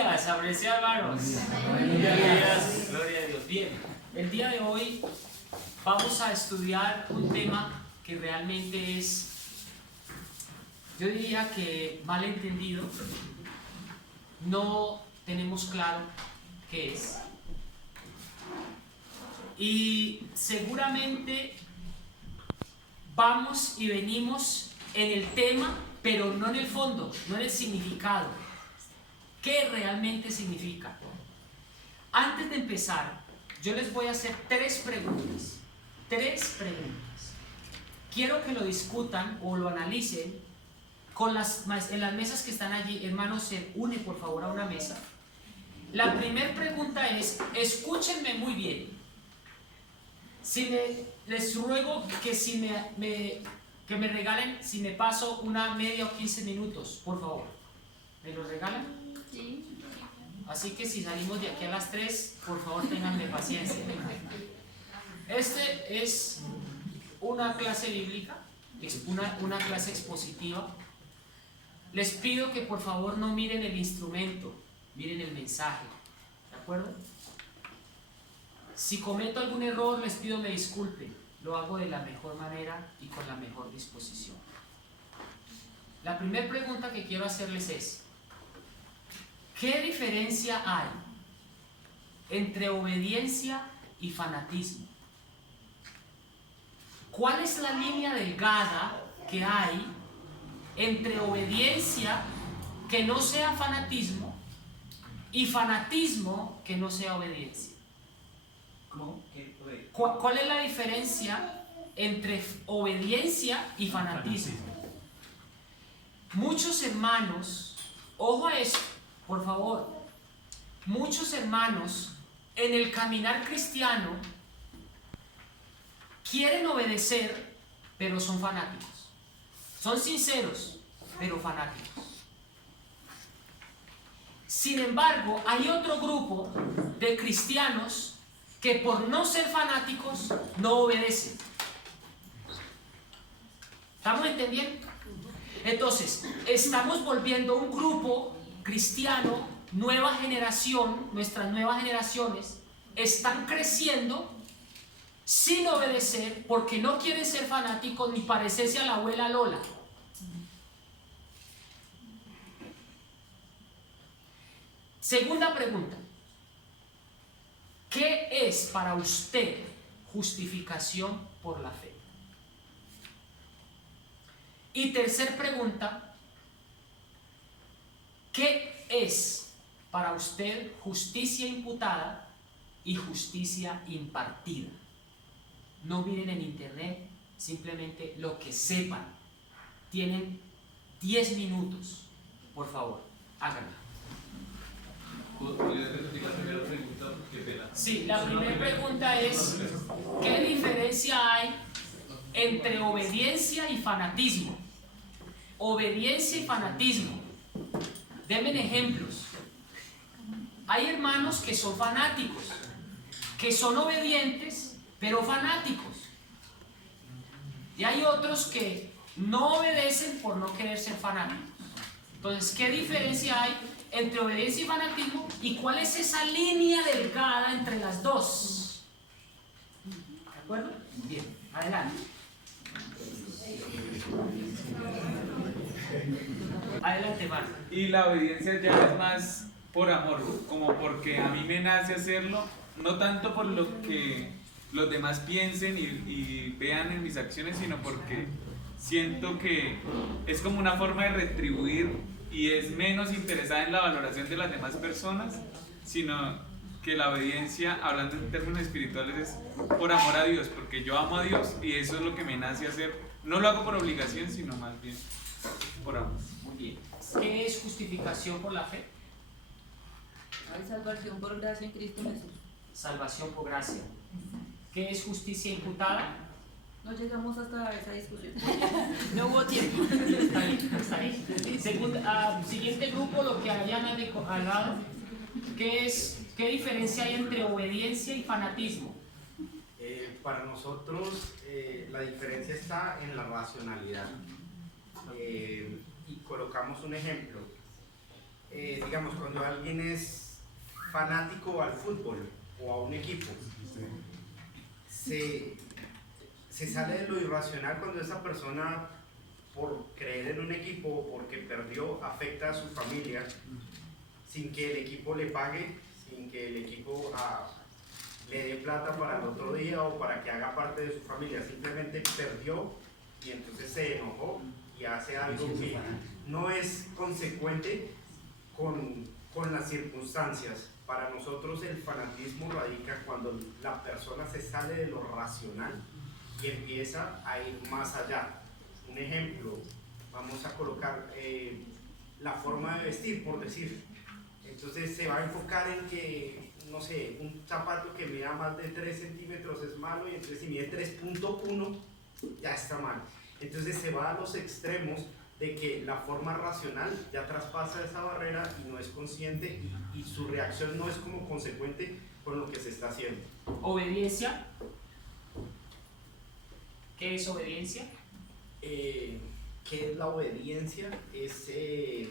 días, apreciados hermanos. Buenos días, gloria a Dios. Bien, el día de hoy vamos a estudiar un tema que realmente es, yo diría que mal entendido, no tenemos claro qué es. Y seguramente vamos y venimos en el tema, pero no en el fondo, no en el significado. ¿Qué realmente significa? Antes de empezar, yo les voy a hacer tres preguntas. Quiero que lo discutan o lo analicen en las mesas que están allí. Hermanos, se une por favor a una mesa. La primera pregunta es, escúchenme muy bien. Les ruego que que me regalen, si me paso una media o 15 minutos, por favor. ¿Me lo regalan? Sí. Así que si salimos de aquí a las 3, por favor ténganme paciencia. Este es una clase bíblica, es una clase expositiva. Les pido que por favor no miren el instrumento, miren el mensaje. ¿De acuerdo? Si cometo algún error, les pido me disculpen. Lo hago de la mejor manera y con la mejor disposición. La primera pregunta que quiero hacerles es, ¿qué diferencia hay entre obediencia y fanatismo? ¿Cuál es la línea delgada que hay entre obediencia que no sea fanatismo y fanatismo que no sea obediencia? ¿Cuál es la diferencia entre obediencia y fanatismo? Muchos hermanos, ojo a esto, por favor, muchos hermanos en el caminar cristiano quieren obedecer, pero son fanáticos. Son sinceros, pero fanáticos. Sin embargo, hay otro grupo de cristianos que por no ser fanáticos no obedecen. ¿Estamos entendiendo? Entonces, estamos volviendo un grupo cristiano, nueva generación, nuestras nuevas generaciones están creciendo sin obedecer porque no quieren ser fanáticos ni parecerse a la abuela Lola. Segunda pregunta. ¿Qué es para usted justificación por la fe? Y tercera pregunta, ¿qué es para usted justicia imputada y justicia impartida? No miren en internet, simplemente lo que sepan. Tienen 10 minutos, por favor, háganlo. ¿Podrías repetir la primera pregunta? Qué pena. Sí, la primera pregunta es, ¿qué diferencia hay entre obediencia y fanatismo? Obediencia y fanatismo. Denme ejemplos. Hay hermanos que son fanáticos, que son obedientes, pero fanáticos. Y hay otros que no obedecen por no querer ser fanáticos. Entonces, ¿qué diferencia hay entre obediencia y fanatismo? ¿Y cuál es esa línea delgada entre las dos? ¿De acuerdo? Bien, adelante. Adelante, Marta. Y la obediencia ya es más por amor, como porque a mí me nace hacerlo, no tanto por lo que los demás piensen y vean en mis acciones, sino porque siento que es como una forma de retribuir y es menos interesada en la valoración de las demás personas, sino que la obediencia, hablando en términos espirituales, es por amor a Dios, porque yo amo a Dios y eso es lo que me nace hacer. No lo hago por obligación, sino más bien por amor. Muy bien. ¿Qué es justificación por la fe? Hay salvación por gracia en Cristo Jesús. Salvación por gracia. ¿Qué es justicia imputada? No llegamos hasta esa discusión. No hubo tiempo. Está bien, está bien. Siguiente grupo, lo que habían hablado. ¿Qué diferencia hay entre obediencia y fanatismo? Para nosotros la diferencia está en la racionalidad. Y colocamos un ejemplo. digamos, cuando alguien es fanático al fútbol o a un equipo, se sale de lo irracional cuando esa persona, por creer en un equipo o porque perdió, afecta a su familia sin que el equipo le pague, sin que el equipo le dé plata para el otro día o para que haga parte de su familia. Simplemente perdió y entonces se enojó y hace algo que no es consecuente con las circunstancias. Para nosotros el fanatismo radica cuando la persona se sale de lo racional y empieza a ir más allá. Un ejemplo, vamos a colocar la forma de vestir, por decir. Entonces se va a enfocar en que, no sé, un zapato que mida más de 3 centímetros es malo, y entonces si mide 3.1 ya está mal. Entonces se va a los extremos de que la forma racional ya traspasa esa barrera y no es consciente y su reacción no es como consecuente con lo que se está haciendo. Obediencia. ¿Qué es obediencia? ¿Qué es la obediencia? Es el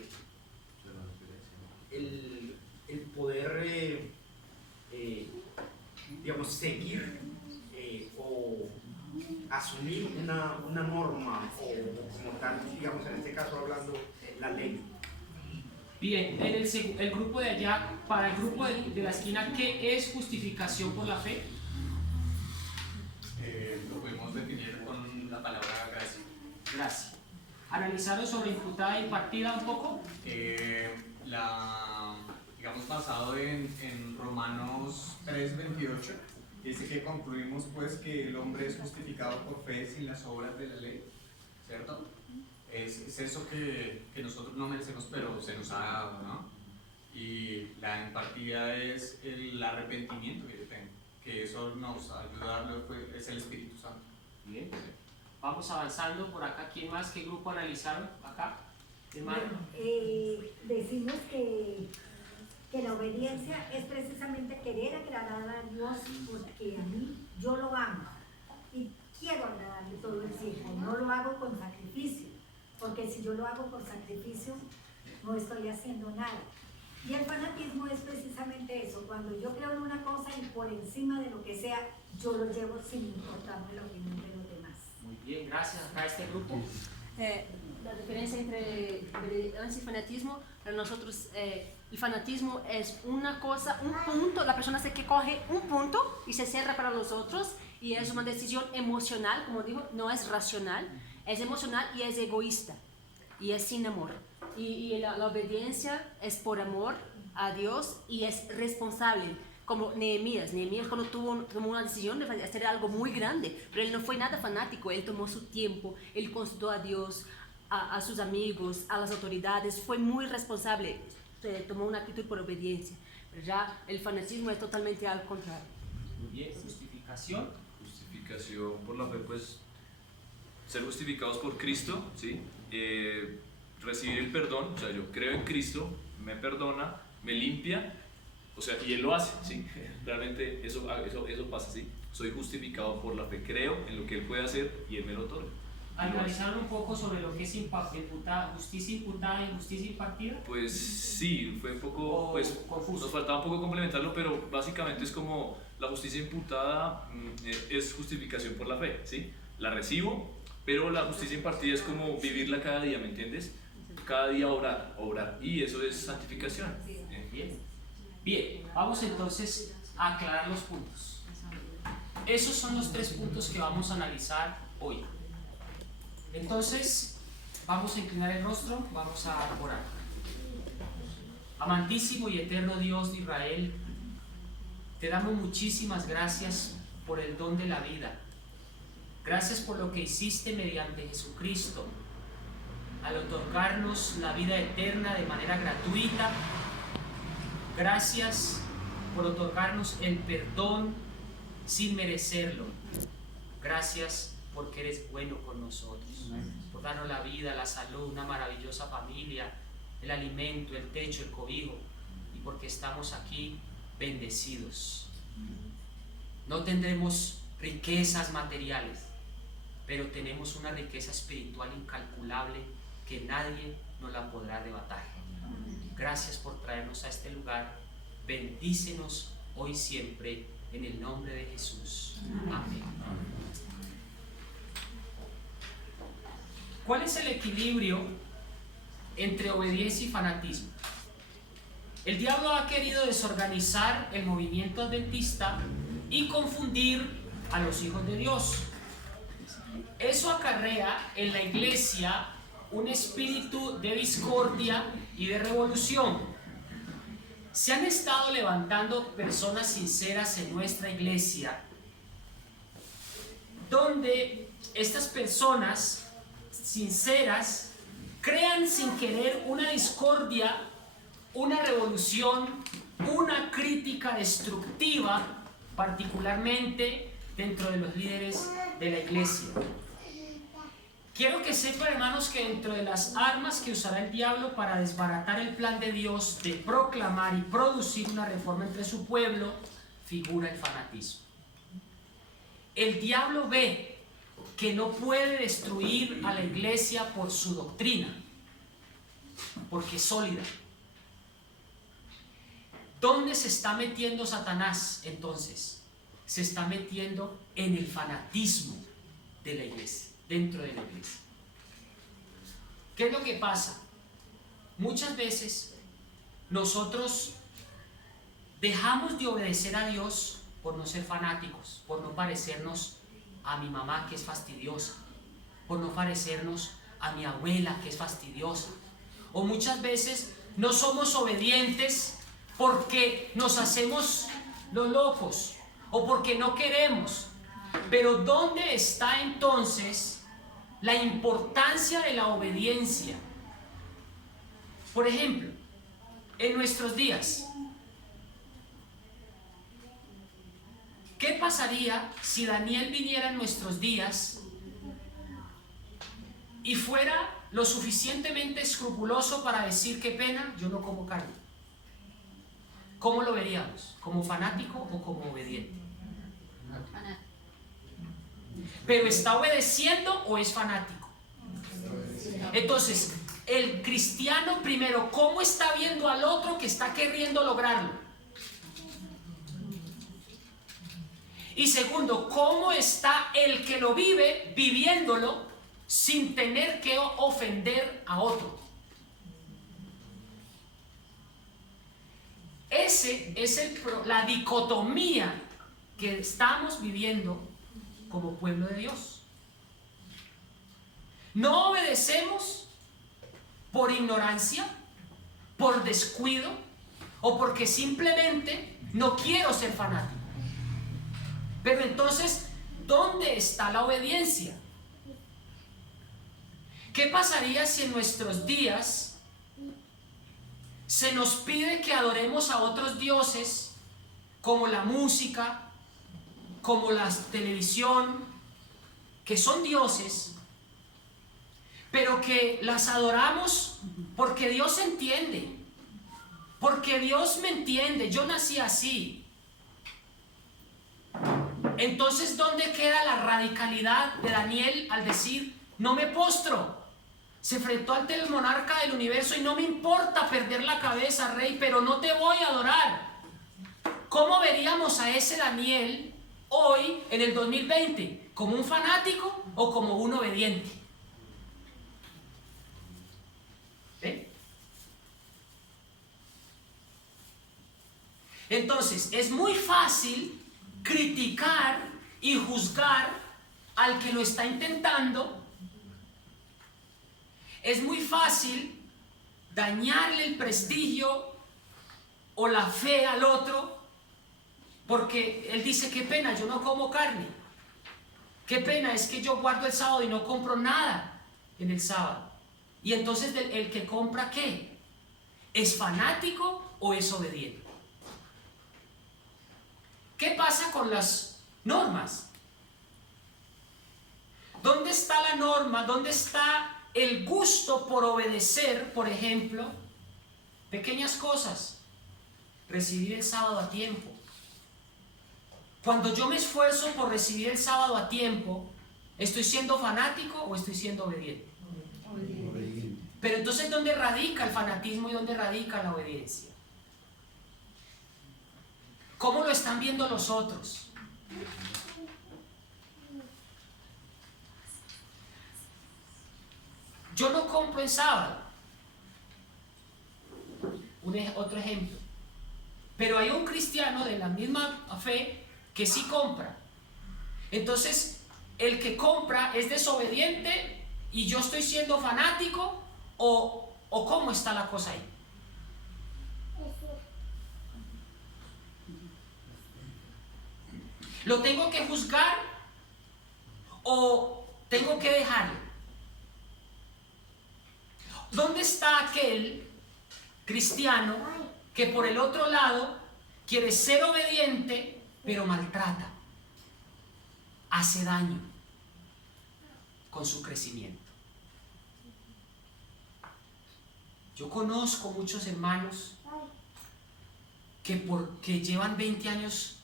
poder, digamos, seguir o asumir una norma o como tal, digamos, en este caso hablando, la ley. Bien, en el grupo de allá, para el grupo de la esquina, ¿qué es justificación por la fe? Lo podemos definir con la palabra gracia. Gracias. ¿Analizaron sobre imputada y partida un poco? Digamos, basado en Romanos 3:28, dice que concluimos pues que el hombre es justificado por fe sin las obras de la ley, ¿cierto? Es eso que nosotros no merecemos, pero se nos ha dado, ¿no? Y la impartida es el arrepentimiento que yo tengo, que eso nos ayuda a darlo, es el Espíritu Santo. Bien. Vamos avanzando por acá. ¿Quién más? ¿Qué grupo analizaron? Acá. Bueno, decimos que la obediencia es precisamente querer agradar a Dios, porque a mí yo lo amo y quiero agradarle todo el tiempo. No lo hago con sacrificio, porque si yo lo hago por sacrificio no estoy haciendo nada. Y el fanatismo es precisamente eso: cuando yo creo en una cosa y por encima de lo que sea yo lo llevo sin importarme la opinión de los demás. Muy bien, gracias. Acá este grupo. La diferencia entre obediencia y fanatismo, para nosotros el fanatismo es una cosa, un punto, la persona que coge un punto y se cierra para los otros, y es una decisión emocional, como digo, no es racional, es emocional y es egoísta y es sin amor. Y la obediencia es por amor a Dios y es responsable, como Nehemías cuando tomó una decisión de hacer algo muy grande, pero él no fue nada fanático, él tomó su tiempo, él consultó a Dios, a sus amigos, a las autoridades, fue muy responsable, tomó una actitud por obediencia. Pero ya el fanatismo es totalmente al contrario. Muy bien, justificación. Justificación por la fe, pues ser justificados por Cristo, ¿sí? Recibir el perdón, o sea, yo creo en Cristo, me perdona, me limpia, o sea, y Él lo hace, ¿sí? Realmente eso pasa, ¿sí? Soy justificado por la fe, creo en lo que Él puede hacer y Él me lo otorga. ¿Analizaron un poco sobre lo que es justicia imputada y justicia impartida? Pues sí, fue un poco, pues confuso. nos faltaba un poco complementarlo, pero básicamente es como la justicia imputada es justificación por la fe, ¿sí? La recibo, pero la justicia impartida es como vivirla cada día, ¿me entiendes? Cada día obrar, y eso es santificación. Bien, vamos entonces a aclarar los puntos. Esos son los 3 puntos que vamos a analizar hoy. Entonces, vamos a inclinar el rostro, vamos a orar. Amantísimo y eterno Dios de Israel, te damos muchísimas gracias por el don de la vida. Gracias por lo que hiciste mediante Jesucristo, al otorgarnos la vida eterna de manera gratuita. Gracias por otorgarnos el perdón sin merecerlo. Gracias porque eres bueno con nosotros, por darnos la vida, la salud, una maravillosa familia, el alimento, el techo, el cobijo, y porque estamos aquí bendecidos. No tendremos riquezas materiales, pero tenemos una riqueza espiritual incalculable que nadie nos la podrá arrebatar. Gracias por traernos a este lugar. Bendícenos hoy y siempre, en el nombre de Jesús. Amén. ¿Cuál es el equilibrio entre obediencia y fanatismo? El diablo ha querido desorganizar el movimiento adventista y confundir a los hijos de Dios. Eso acarrea en la iglesia un espíritu de discordia y de revolución. Se han estado levantando personas sinceras en nuestra iglesia, donde estas personas sinceras crean sin querer una discordia, una revolución, una crítica destructiva, particularmente dentro de los líderes de la iglesia. Quiero que sepan, hermanos, que dentro de las armas que usará el diablo para desbaratar el plan de Dios de proclamar y producir una reforma entre su pueblo, figura el fanatismo. El diablo ve que no puede destruir a la iglesia por su doctrina, porque es sólida. ¿Dónde se está metiendo Satanás entonces? Se está metiendo en el fanatismo de la iglesia, dentro de la iglesia. ¿Qué es lo que pasa? Muchas veces nosotros dejamos de obedecer a Dios por no ser fanáticos, por no parecernos a mi mamá, que es fastidiosa, por no parecernos a mi abuela, que es fastidiosa. O muchas veces no somos obedientes porque nos hacemos los locos o porque no queremos. Pero ¿dónde está entonces la importancia de la obediencia? Por ejemplo, en nuestros días, ¿qué pasaría si Daniel viniera en nuestros días y fuera lo suficientemente escrupuloso para decir: qué pena, yo no como carne? ¿Cómo lo veríamos? ¿Como fanático o como obediente? ¿Pero está obedeciendo o es fanático? Entonces, el cristiano, primero, ¿cómo está viendo al otro que está queriendo lograrlo? Y segundo, ¿cómo está el que lo vive viviéndolo sin tener que ofender a otro? Ese es la dicotomía que estamos viviendo como pueblo de Dios. No obedecemos por ignorancia, por descuido o porque simplemente no quiero ser fanático. Pero entonces, ¿dónde está la obediencia? ¿Qué pasaría si en nuestros días se nos pide que adoremos a otros dioses, como la música, como la televisión, que son dioses, pero que las adoramos porque Dios entiende, porque Dios me entiende, yo nací así? Entonces, ¿dónde queda la radicalidad de Daniel al decir: no me postro? Se enfrentó ante el monarca del universo y no me importa perder la cabeza, rey, pero no te voy a adorar. ¿Cómo veríamos a ese Daniel hoy en el 2020? ¿Como un fanático o como un obediente? ¿Ve? Entonces, es muy fácil criticar y juzgar al que lo está intentando. Es muy fácil dañarle el prestigio o la fe al otro, porque él dice: qué pena, yo no como carne, qué pena, es que yo guardo el sábado y no compro nada en el sábado. Y entonces, el que compra, ¿qué? ¿Es fanático o es obediente? ¿Qué pasa con las normas? ¿Dónde está la norma? ¿Dónde está el gusto por obedecer? Por ejemplo, pequeñas cosas: recibir el sábado a tiempo. Cuando yo me esfuerzo por recibir el sábado a tiempo, ¿estoy siendo fanático o estoy siendo obediente? Pero entonces, ¿dónde radica el fanatismo y dónde radica la obediencia? ¿Cómo lo están viendo los otros? Yo no compro en sábado. Otro ejemplo. Pero hay un cristiano de la misma fe que sí compra. Entonces, el que compra es desobediente y yo estoy siendo fanático, o ¿cómo está la cosa ahí? ¿Lo tengo que juzgar o tengo que dejarlo? ¿Dónde está aquel cristiano que por el otro lado quiere ser obediente pero maltrata, hace daño con su crecimiento? Yo conozco muchos hermanos que porque llevan 20 años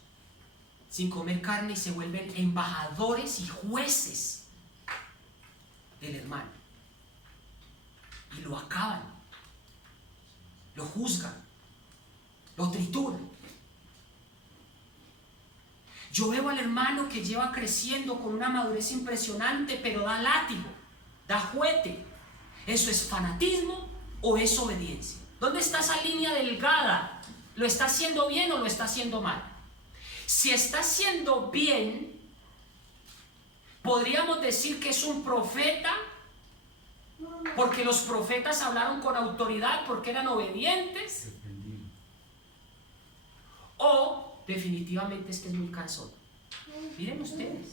sin comer carne y se vuelven embajadores y jueces del hermano. Y lo acaban, lo juzgan, lo trituran. Yo veo al hermano que lleva creciendo con una madurez impresionante, pero da látigo, da juguete. ¿Eso es fanatismo o es obediencia? ¿Dónde está esa línea delgada? ¿Lo está haciendo bien o lo está haciendo mal? Si está haciendo bien, podríamos decir que es un profeta, porque los profetas hablaron con autoridad, porque eran obedientes, o definitivamente es que es muy cansón. Miren ustedes,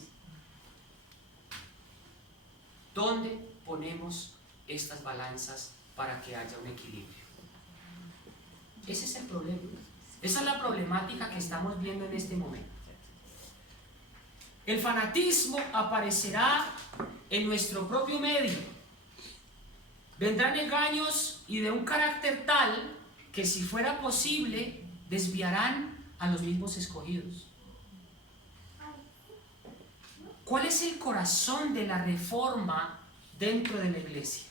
¿dónde ponemos estas balanzas para que haya un equilibrio? Ese es el problema. Esa es la problemática que estamos viendo en este momento. El fanatismo aparecerá en nuestro propio medio. Vendrán engaños y de un carácter tal que, si fuera posible, desviarán a los mismos escogidos. ¿Cuál es el corazón de la reforma dentro de la iglesia?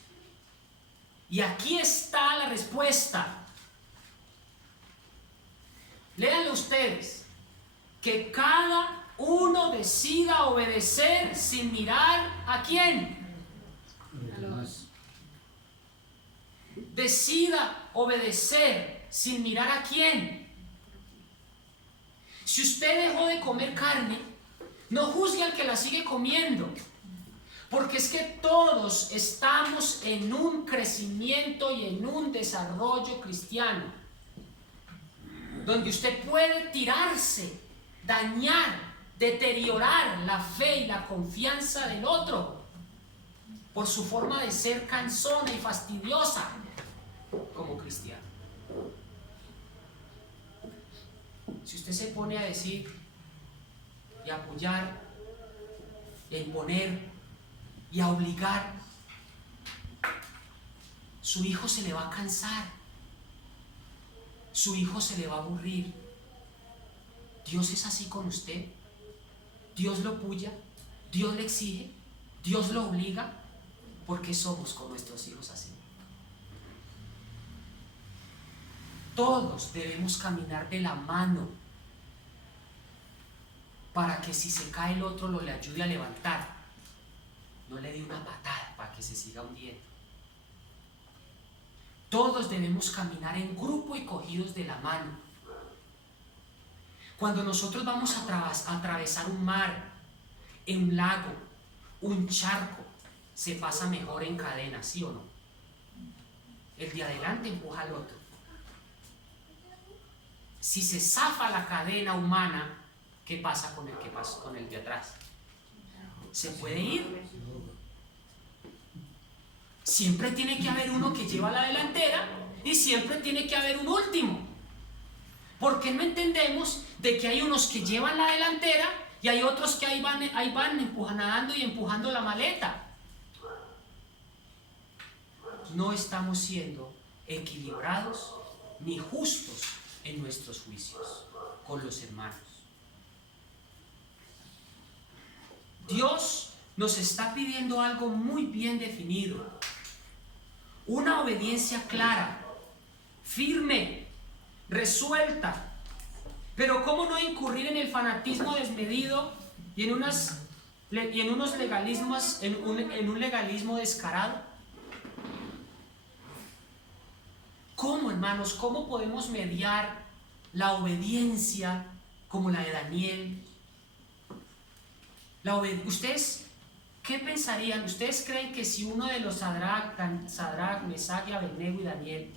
Y aquí está la respuesta. Léanlo ustedes. Que cada uno decida obedecer sin mirar a quién. A los. Decida obedecer sin mirar a quién. Si usted dejó de comer carne, no juzgue al que la sigue comiendo, porque es que todos estamos en un crecimiento y en un desarrollo cristiano, donde usted puede tirarse, dañar, deteriorar la fe y la confianza del otro por su forma de ser cansona y fastidiosa como cristiano. Si usted se pone a decir y a apoyar y a imponer y a obligar, su hijo se le va a cansar, su hijo se le va a aburrir. Dios es así con usted. Dios lo puya, Dios le exige, Dios lo obliga. ¿Por qué somos con nuestros hijos así? Todos debemos caminar de la mano para que, si se cae el otro, lo le ayude a levantar, no le dé una patada para que se siga hundiendo. Todos debemos caminar en grupo y cogidos de la mano. Cuando nosotros vamos a atravesar un mar, un lago, un charco, se pasa mejor en cadena, ¿sí o no? El de adelante empuja al otro. Si se zafa la cadena humana, ¿qué pasa con el de atrás? ¿Se puede ir? Siempre tiene que haber uno que lleva la delantera y siempre tiene que haber un último. Porque no entendemos de que hay unos que llevan la delantera y hay otros que ahí van nadando y empujando la maleta? No estamos siendo equilibrados ni justos en nuestros juicios con los hermanos. Dios nos está pidiendo algo muy bien definido. una obediencia clara, firme, resuelta. Pero ¿cómo no incurrir en el fanatismo desmedido y en unos legalismos, en un legalismo descarado? ¿Cómo, hermanos? ¿Cómo podemos mediar la obediencia como la de Daniel? ¿Ustedes qué pensarían? ¿Ustedes creen que si uno de los Sadrach, Mesach, Abednego y Daniel,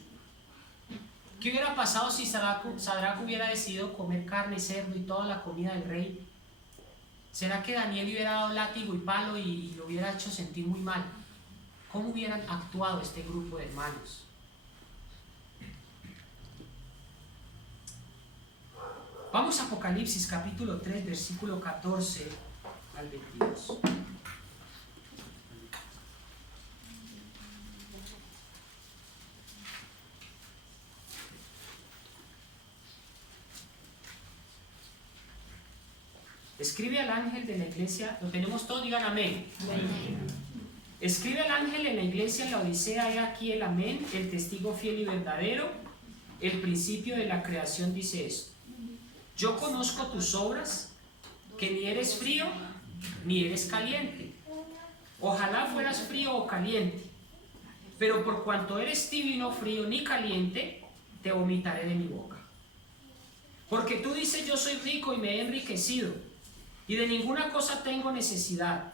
qué hubiera pasado si Sadrach hubiera decidido comer carne, cerdo y toda la comida del rey? ¿Será que Daniel le hubiera dado látigo y palo y lo hubiera hecho sentir muy mal? ¿Cómo hubieran actuado este grupo de hermanos? Vamos a Apocalipsis capítulo 3, versículo 14 al 22. Escribe al ángel de la iglesia, lo tenemos todo, digan amén. Escribe al ángel en la iglesia en la Odisea, he aquí el amén, el testigo fiel y verdadero, el principio de la creación dice esto: yo conozco tus obras, que ni eres frío ni eres caliente. Ojalá fueras frío o caliente, pero por cuanto eres tibio y no frío ni caliente, te vomitaré de mi boca. Porque tú dices, yo soy rico y me he enriquecido, y de ninguna cosa tengo necesidad,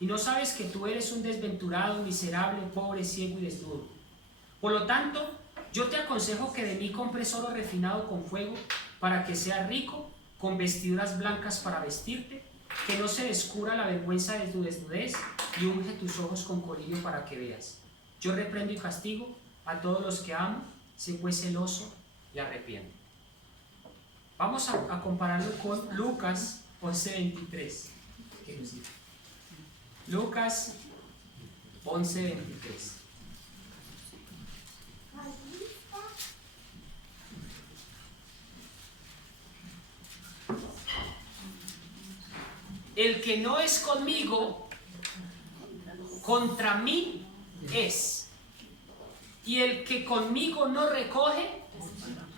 y no sabes que tú eres un desventurado, miserable, pobre, ciego y desnudo. Por lo tanto, yo te aconsejo que de mí compres oro refinado con fuego, para que seas rico, con vestiduras blancas para vestirte, que no se descubra la vergüenza de tu desnudez, y unge tus ojos con colirio para que veas. Yo reprendo y castigo a todos los que amo, sé pues celoso y arrepiento. Vamos a compararlo con Lucas 11:23. Lucas 11:23. El que no es conmigo, contra mí es. Y el que conmigo no recoge,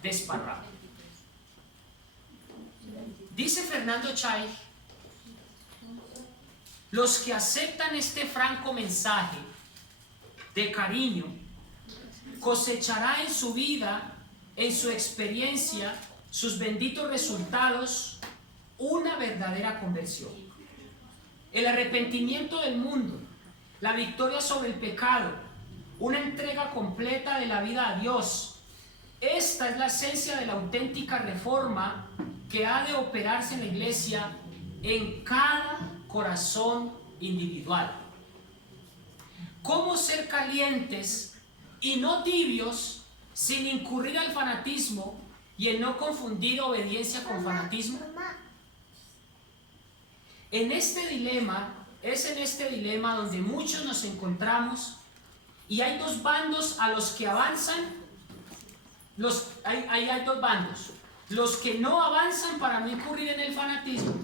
desparrama. Dice Fernando Chay, los que aceptan este franco mensaje de cariño, cosechará en su vida, en su experiencia, sus benditos resultados, una verdadera conversión. El arrepentimiento del mundo, la victoria sobre el pecado, una entrega completa de la vida a Dios. Esta es la esencia de la auténtica reforma que ha de operarse en la iglesia en cada corazón individual. ¿Cómo ser calientes y no tibios sin incurrir al fanatismo y en no confundir obediencia con fanatismo? En este dilema, es en este dilema donde muchos nos encontramos, y hay dos bandos a los que avanzan. Hay dos bandos: los que no avanzan para no incurrir en el fanatismo,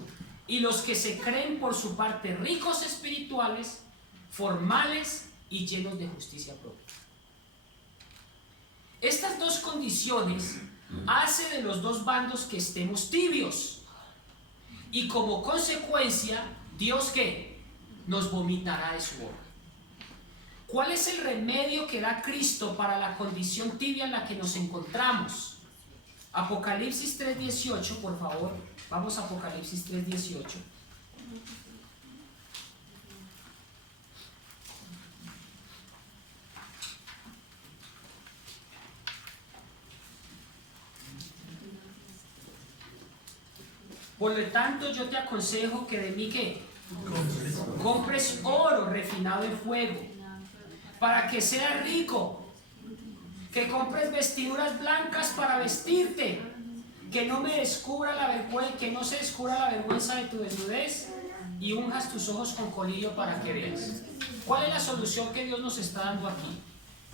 y los que se creen por su parte ricos espirituales, formales y llenos de justicia propia. Estas dos condiciones hacen de los dos bandos que estemos tibios, y como consecuencia, Dios ¿qué? Nos vomitará de su boca. ¿Cuál es el remedio que da Cristo para la condición tibia en la que nos encontramos? Apocalipsis 3:18, por favor. Vamos a Apocalipsis 3:18. Por lo tanto, yo te aconsejo que de mí ¿qué? Compres oro refinado en fuego, para que seas rico, que compres vestiduras blancas para vestirte, que no me descubra la vergüenza, que no se descubra la vergüenza de tu desnudez, y unjas tus ojos con colirio para que veas. ¿Cuál es la solución que Dios nos está dando aquí?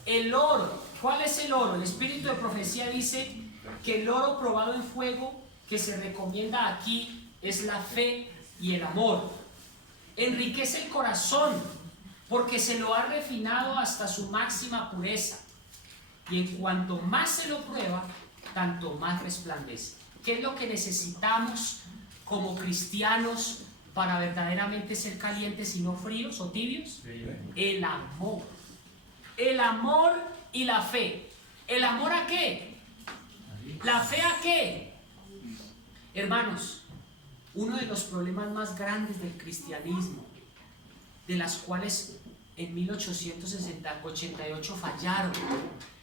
El oro. ¿Cuál es el oro? El espíritu de profecía dice que el oro probado en fuego que se recomienda aquí es la fe y el amor. Enriquece el corazón, porque se lo ha refinado hasta su máxima pureza. Y en cuanto más se lo prueba, tanto más resplandece. ¿Qué es lo que necesitamos como cristianos para verdaderamente ser calientes y no fríos o tibios? El amor. El amor y la fe. ¿El amor a qué? ¿La fe a qué? Hermanos, uno de los problemas más grandes del cristianismo, de las cuales en 1888 fallaron,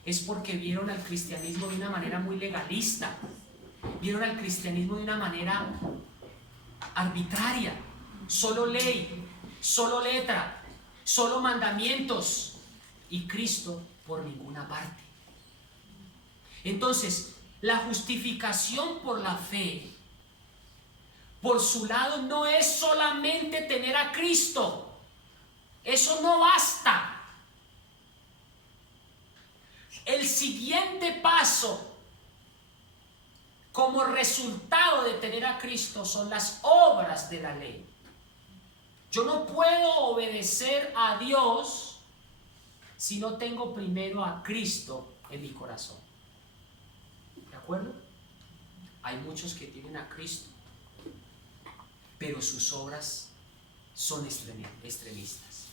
es porque vieron al cristianismo de una manera muy legalista, vieron al cristianismo de una manera arbitraria, solo ley, solo letra, solo mandamientos, y Cristo por ninguna parte. Entonces, la justificación por la fe, por su lado, no es solamente tener a Cristo. Eso no basta. El siguiente paso, como resultado de tener a Cristo, son las obras de la ley. Yo no puedo obedecer a Dios si no tengo primero a Cristo en mi corazón. ¿De acuerdo? Hay muchos que tienen a Cristo, pero sus obras son extremistas.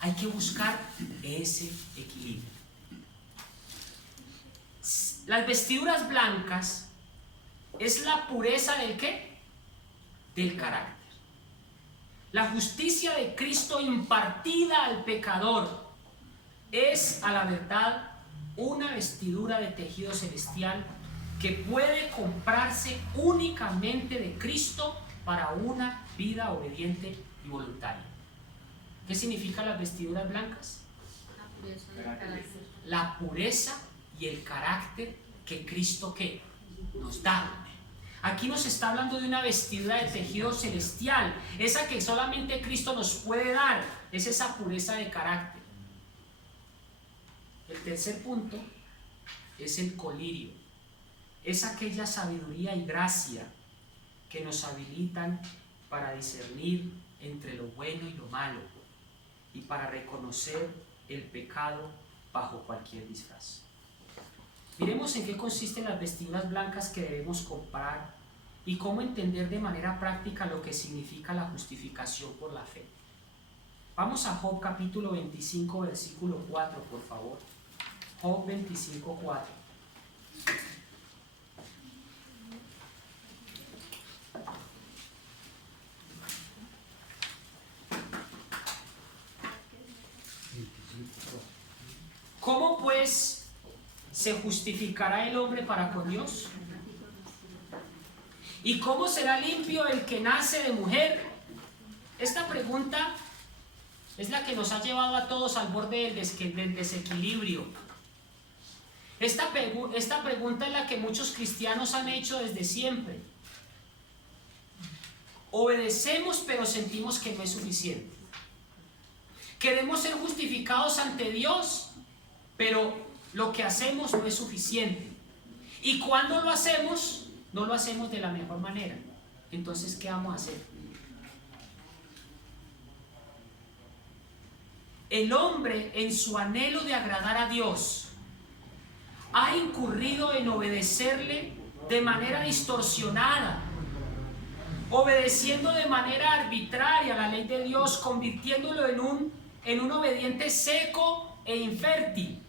Hay que buscar ese equilibrio. Las vestiduras blancas es la pureza ¿del qué? Del carácter. La justicia de Cristo impartida al pecador es a la verdad una vestidura de tejido celestial que puede comprarse únicamente de Cristo para una vida obediente y voluntaria. ¿Qué significan las vestiduras blancas? La pureza y el carácter que Cristo ¿qué? Nos da. Aquí nos está hablando de una vestidura de tejido celestial, esa que solamente Cristo nos puede dar, es esa pureza de carácter. El tercer punto es el colirio, es aquella sabiduría y gracia que nos habilitan para discernir entre lo bueno y lo malo y para reconocer el pecado bajo cualquier disfraz. Miremos en qué consisten las vestiduras blancas que debemos comprar y cómo entender de manera práctica lo que significa la justificación por la fe. Vamos a Job capítulo 25, versículo 4, por favor. Job 25, 4. ¿Cómo pues se justificará el hombre para con Dios? ¿Y cómo será limpio el que nace de mujer? Esta pregunta es la que nos ha llevado a todos al borde del desequilibrio. Esta pregunta es la que muchos cristianos han hecho desde siempre. Obedecemos, pero sentimos que no es suficiente. Queremos ser justificados ante Dios, pero lo que hacemos no es suficiente. Y cuando lo hacemos, no lo hacemos de la mejor manera. Entonces, ¿qué vamos a hacer? El hombre, en su anhelo de agradar a Dios, ha incurrido en obedecerle de manera distorsionada, obedeciendo de manera arbitraria la ley de Dios, convirtiéndolo en un obediente seco e infértil.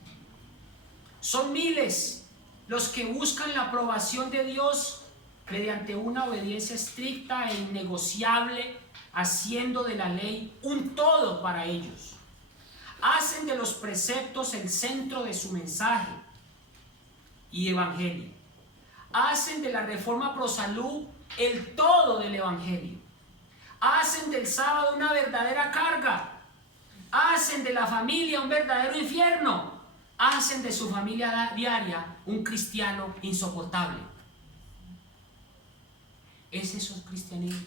Son miles los que buscan la aprobación de Dios mediante una obediencia estricta e innegociable, haciendo de la ley un todo para ellos. Hacen de los preceptos el centro de su mensaje y evangelio. Hacen de la reforma pro salud el todo del evangelio. Hacen del sábado una verdadera carga. Hacen de la familia un verdadero infierno. Hacen de su familia diaria un cristiano insoportable. ¿Es eso cristianismo?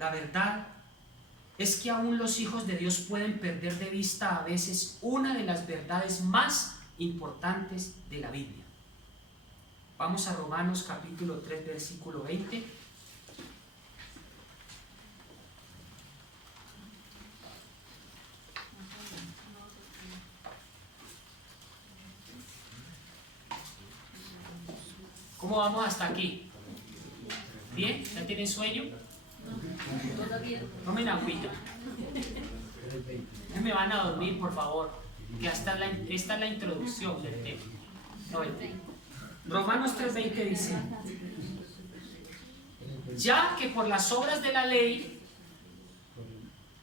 La verdad es que aún los hijos de Dios pueden perder de vista a veces una de las verdades más importantes de la Biblia. Vamos a Romanos capítulo 3, versículo 20. ¿Cómo vamos hasta aquí? ¿Bien? ¿Ya tienen sueño? Todavía. Tomen agüita. No me van a dormir, por favor, que esta es la introducción del tema. No, Romanos 3:20 dice: ya que por las obras de la ley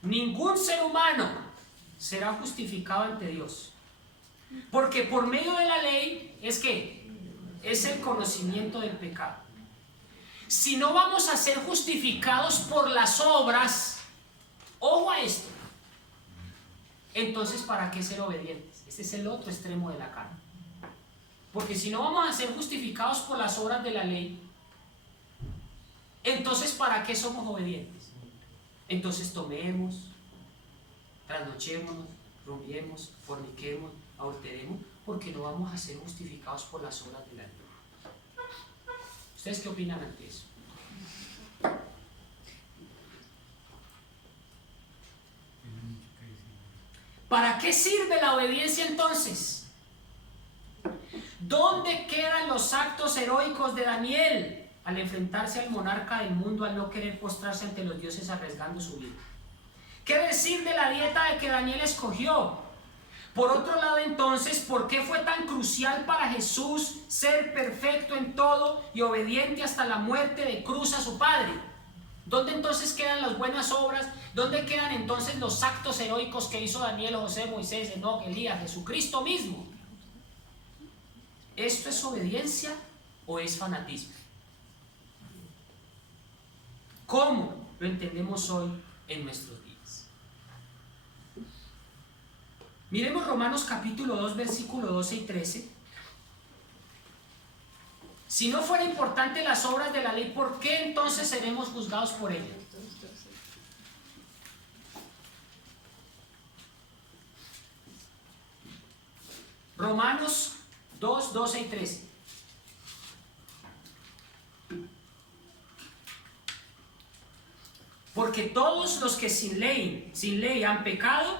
ningún ser humano será justificado ante Dios, porque por medio de la ley es el conocimiento del pecado. Si no vamos a ser justificados por las obras, ojo a esto, entonces ¿para qué ser obedientes? Este es el otro extremo de la carne. Porque si no vamos a ser justificados por las obras de la ley, entonces ¿para qué somos obedientes? Entonces tomemos, trasnochémonos, robiemos, forniquemos, adulteremos, porque no vamos a ser justificados por las obras de la ley. ¿Ustedes qué opinan ante eso? ¿Para qué sirve la obediencia entonces? ¿Dónde quedan los actos heroicos de Daniel al enfrentarse al monarca del mundo, al no querer postrarse ante los dioses arriesgando su vida? ¿Qué decir de la dieta que Daniel escogió? Por otro lado, entonces, ¿por qué fue tan crucial para Jesús ser perfecto en todo y obediente hasta la muerte de cruz a su Padre? ¿Dónde entonces quedan las buenas obras? ¿Dónde quedan entonces los actos heroicos que hizo Daniel, José, Moisés, Enoc, Elías, Jesucristo mismo? ¿Esto es obediencia o es fanatismo? ¿Cómo lo entendemos hoy en nuestros días? Miremos Romanos capítulo 2, versículo 12 y 13. Si no fuera importante las obras de la ley, ¿por qué entonces seremos juzgados por ellas? Romanos 2, 12 y 13. Porque todos los que sin ley han pecado,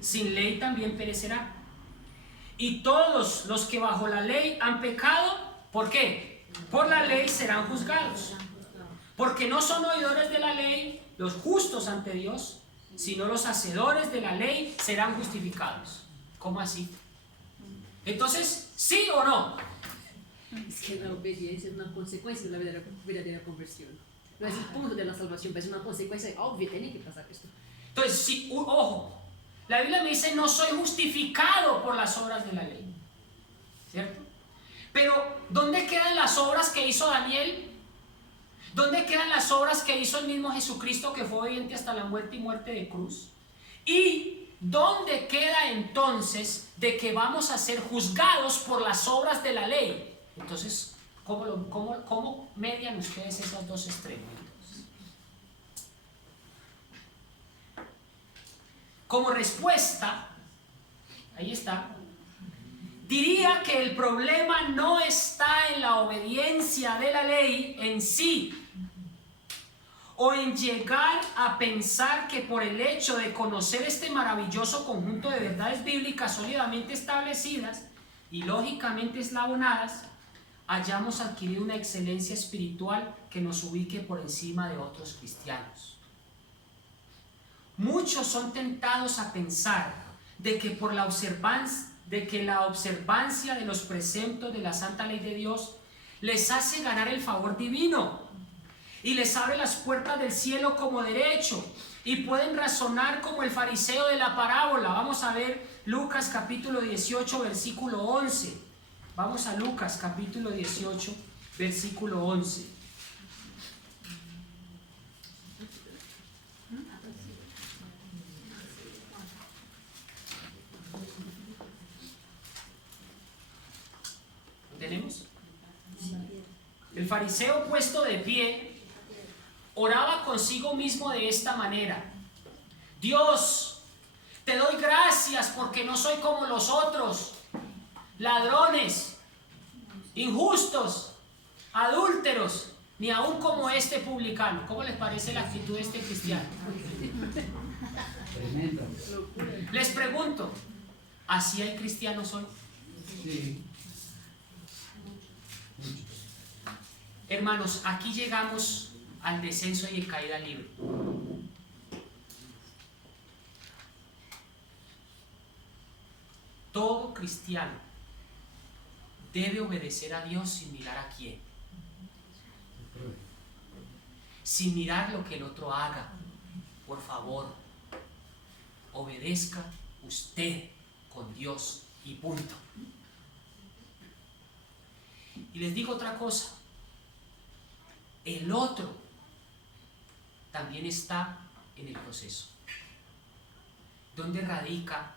sin ley también perecerán. Y todos los que bajo la ley han pecado, ¿por qué? Por la ley serán juzgados. Porque no son oidores de la ley los justos ante Dios, sino los hacedores de la ley serán justificados. ¿Cómo así? Entonces, ¿sí o no? Es que la obediencia es una consecuencia de la verdadera conversión. No es el punto de la salvación, pero es una consecuencia obvia, tiene que pasar esto. Entonces, sí, ojo, la Biblia me dice: no soy justificado por las obras de la ley, ¿cierto? Pero, ¿dónde quedan las obras que hizo Daniel? ¿Dónde quedan las obras que hizo el mismo Jesucristo, que fue obediente hasta la muerte y muerte de cruz? ¿Y dónde queda entonces de que vamos a ser juzgados por las obras de la ley? Entonces, ¿cómo median ustedes esos dos extremos? Como respuesta, ahí está, diría que el problema no está en la obediencia de la ley en sí, o en llegar a pensar que por el hecho de conocer este maravilloso conjunto de verdades bíblicas sólidamente establecidas y lógicamente eslabonadas, hayamos adquirido una excelencia espiritual que nos ubique por encima de otros cristianos. Muchos son tentados a pensar de que por la observancia de los preceptos de la santa ley de Dios les hace ganar el favor divino y les abre las puertas del cielo como derecho, y pueden razonar como el fariseo de la parábola. Vamos a ver Lucas capítulo 18 versículo 11. Vamos a Lucas capítulo 18 versículo 11. ¿Lo tenemos? El fariseo, puesto de pie, oraba consigo mismo de esta manera: Dios, te doy gracias porque no soy como los otros, ladrones, injustos, adúlteros, ni aún como este publicano. ¿Cómo les parece la actitud de este cristiano? Tremendo. Les pregunto, ¿así hay cristianos hoy? Sí. Hermanos, aquí llegamos al descenso y en caída libre. Todo cristiano debe obedecer a Dios sin mirar a quién, sin mirar lo que el otro haga. Por favor, obedezca usted con Dios y punto. Y les digo otra cosa, el otro también está en el proceso. ¿Dónde radica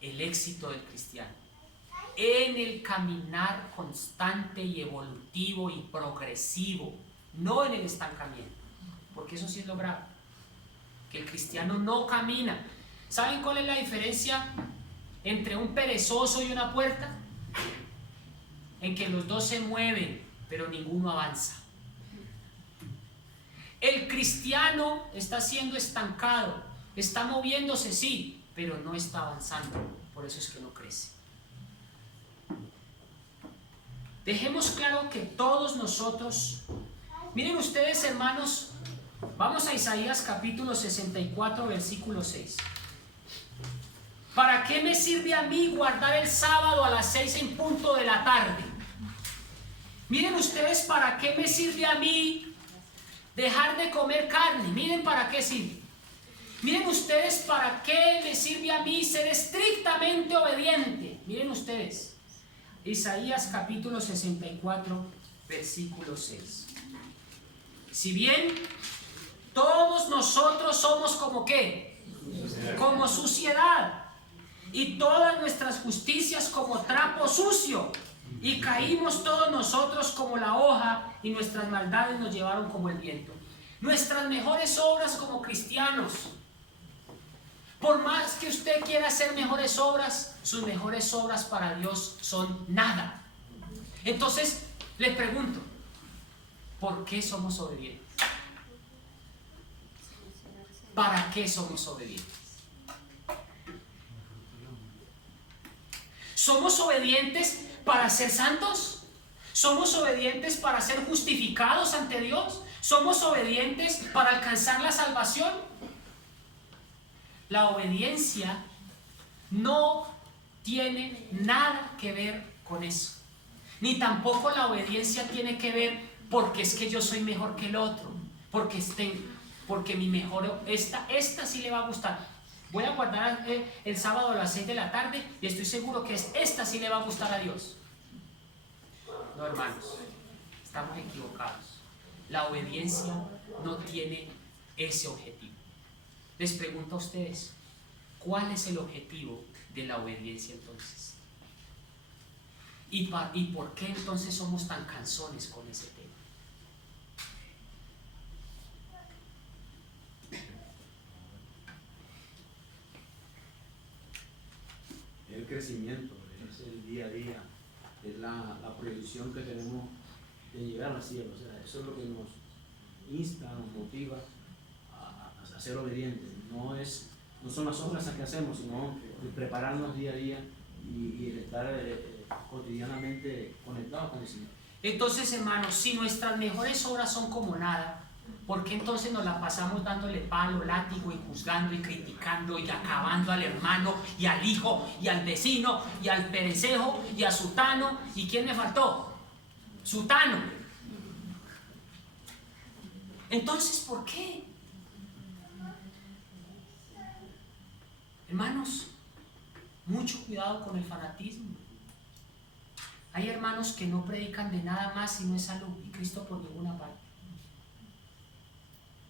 el éxito del cristiano? En el caminar constante y evolutivo y progresivo, no en el estancamiento, porque eso sí es lo grave, que el cristiano no camina. ¿Saben cuál es la diferencia entre un perezoso y una puerta? En que los dos se mueven, pero ninguno avanza. El cristiano está siendo estancado, está moviéndose, sí, pero no está avanzando, por eso es que no crece. Dejemos claro que todos nosotros, miren ustedes, hermanos, vamos a Isaías capítulo 64, versículo 6. ¿Para qué me sirve a mí guardar el sábado a las 6 en punto de la tarde? Miren ustedes, ¿para qué me sirve a mí dejar de comer carne? Miren para qué sirve. Miren ustedes, ¿para qué me sirve a mí ser estrictamente obediente? Miren ustedes, Isaías capítulo 64, versículo 6. Si bien todos nosotros somos como ¿qué? Como suciedad, y todas nuestras justicias como trapo sucio, y caímos todos nosotros como la hoja, y nuestras maldades nos llevaron como el viento. Nuestras mejores obras como cristianos, por más que usted quiera hacer mejores obras, sus mejores obras para Dios son nada. Entonces, le pregunto, ¿por qué somos obedientes? ¿Para qué somos obedientes? ¿Somos obedientes para ser santos? ¿Somos obedientes para ser justificados ante Dios? ¿Somos obedientes para alcanzar la salvación? La obediencia no tiene nada que ver con eso. Ni tampoco la obediencia tiene que ver porque es que yo soy mejor que el otro, porque mi mejor, esta sí le va a gustar. Voy a guardar el sábado a las 6 de la tarde y estoy seguro que esta sí le va a gustar a Dios. No, hermanos, estamos equivocados. La obediencia no tiene ese objetivo. Les pregunto a ustedes, ¿cuál es el objetivo de la obediencia entonces? ¿Y por qué entonces somos tan cansones con ese tema? El crecimiento, es el día a día, es la proyección que tenemos de llegar al cielo. O sea, eso es lo que nos insta, nos motiva a ser obedientes. No son las obras que hacemos, sino el prepararnos día a día y el estar cotidianamente conectados con el Señor. Entonces, hermanos, si nuestras mejores obras son como nada, ¿por qué entonces nos la pasamos dándole palo, látigo y juzgando y criticando y acabando al hermano y al hijo y al vecino y al perecejo y a sutano? ¿Y quién me faltó? Sutano. Entonces, ¿por qué? Hermanos, mucho cuidado con el fanatismo. Hay hermanos que no predican de nada más sino es salud y Cristo por ninguna parte.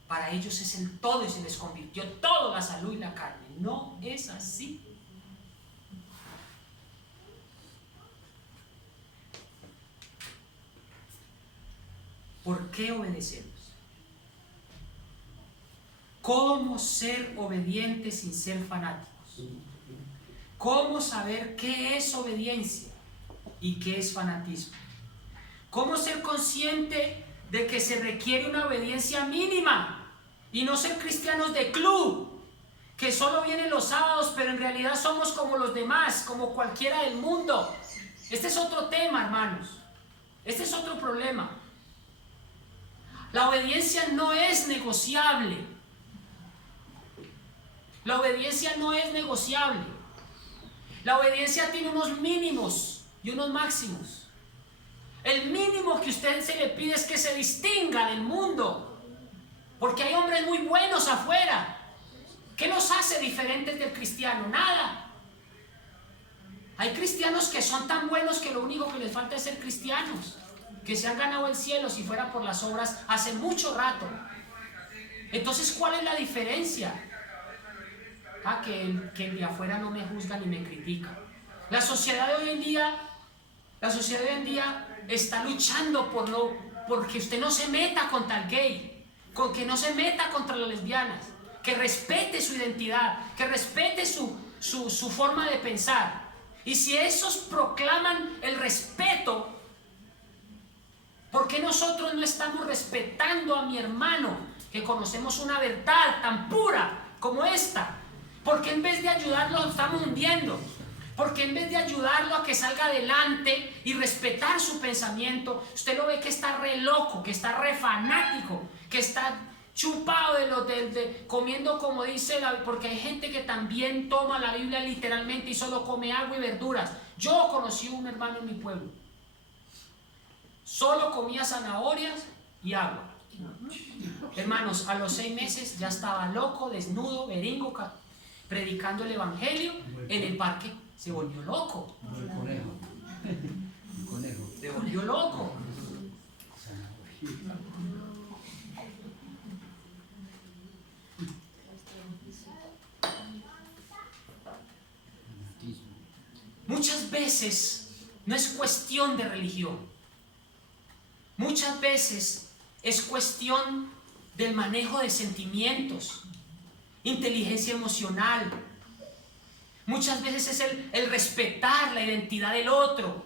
Para ellos es el todo y se les convirtió todo la salud y la carne. No es así. ¿Por qué obedecemos? ¿Cómo ser obedientes sin ser fanáticos? ¿Cómo saber qué es obediencia y qué es fanatismo? ¿Cómo ser consciente de que se requiere una obediencia mínima y no ser cristianos de club, que solo vienen los sábados, pero en realidad somos como los demás, como cualquiera del mundo? Este es otro tema, hermanos. Este es otro problema. La obediencia no es negociable. La obediencia no es negociable. La obediencia tiene unos mínimos y unos máximos. El mínimo que a usted se le pide es que se distinga del mundo, porque hay hombres muy buenos afuera. ¿Qué los hace diferentes del cristiano? Nada. Hay cristianos que son tan buenos que lo único que les falta es ser cristianos, que se han ganado el cielo si fuera por las obras hace mucho rato. Entonces, ¿cuál es la diferencia? Que el de afuera no me juzga ni me critica. La sociedad de hoy en día está luchando porque usted no se meta contra el gay, con que no se meta contra las lesbianas, que respete su identidad, que respete su forma de pensar. Y si esos proclaman el respeto, ¿por qué nosotros no estamos respetando a mi hermano, que conocemos una verdad tan pura como esta? ¿Por qué en vez de ayudarlo lo estamos hundiendo? ¿Por qué en vez de ayudarlo a que salga adelante y respetar su pensamiento, usted lo ve que está re loco, que está re fanático, que está chupado comiendo como dice porque hay gente que también toma la Biblia literalmente y solo come agua y verduras? Yo conocí un hermano en mi pueblo, solo comía zanahorias y agua. Hermanos, a los 6 meses ya estaba loco, desnudo, beringo, predicando el evangelio en el parque. Se volvió loco. El conejo. Se volvió loco. Muchas veces no es cuestión de religión. Muchas veces es cuestión del manejo de sentimientos, inteligencia emocional. Muchas veces es el respetar la identidad del otro.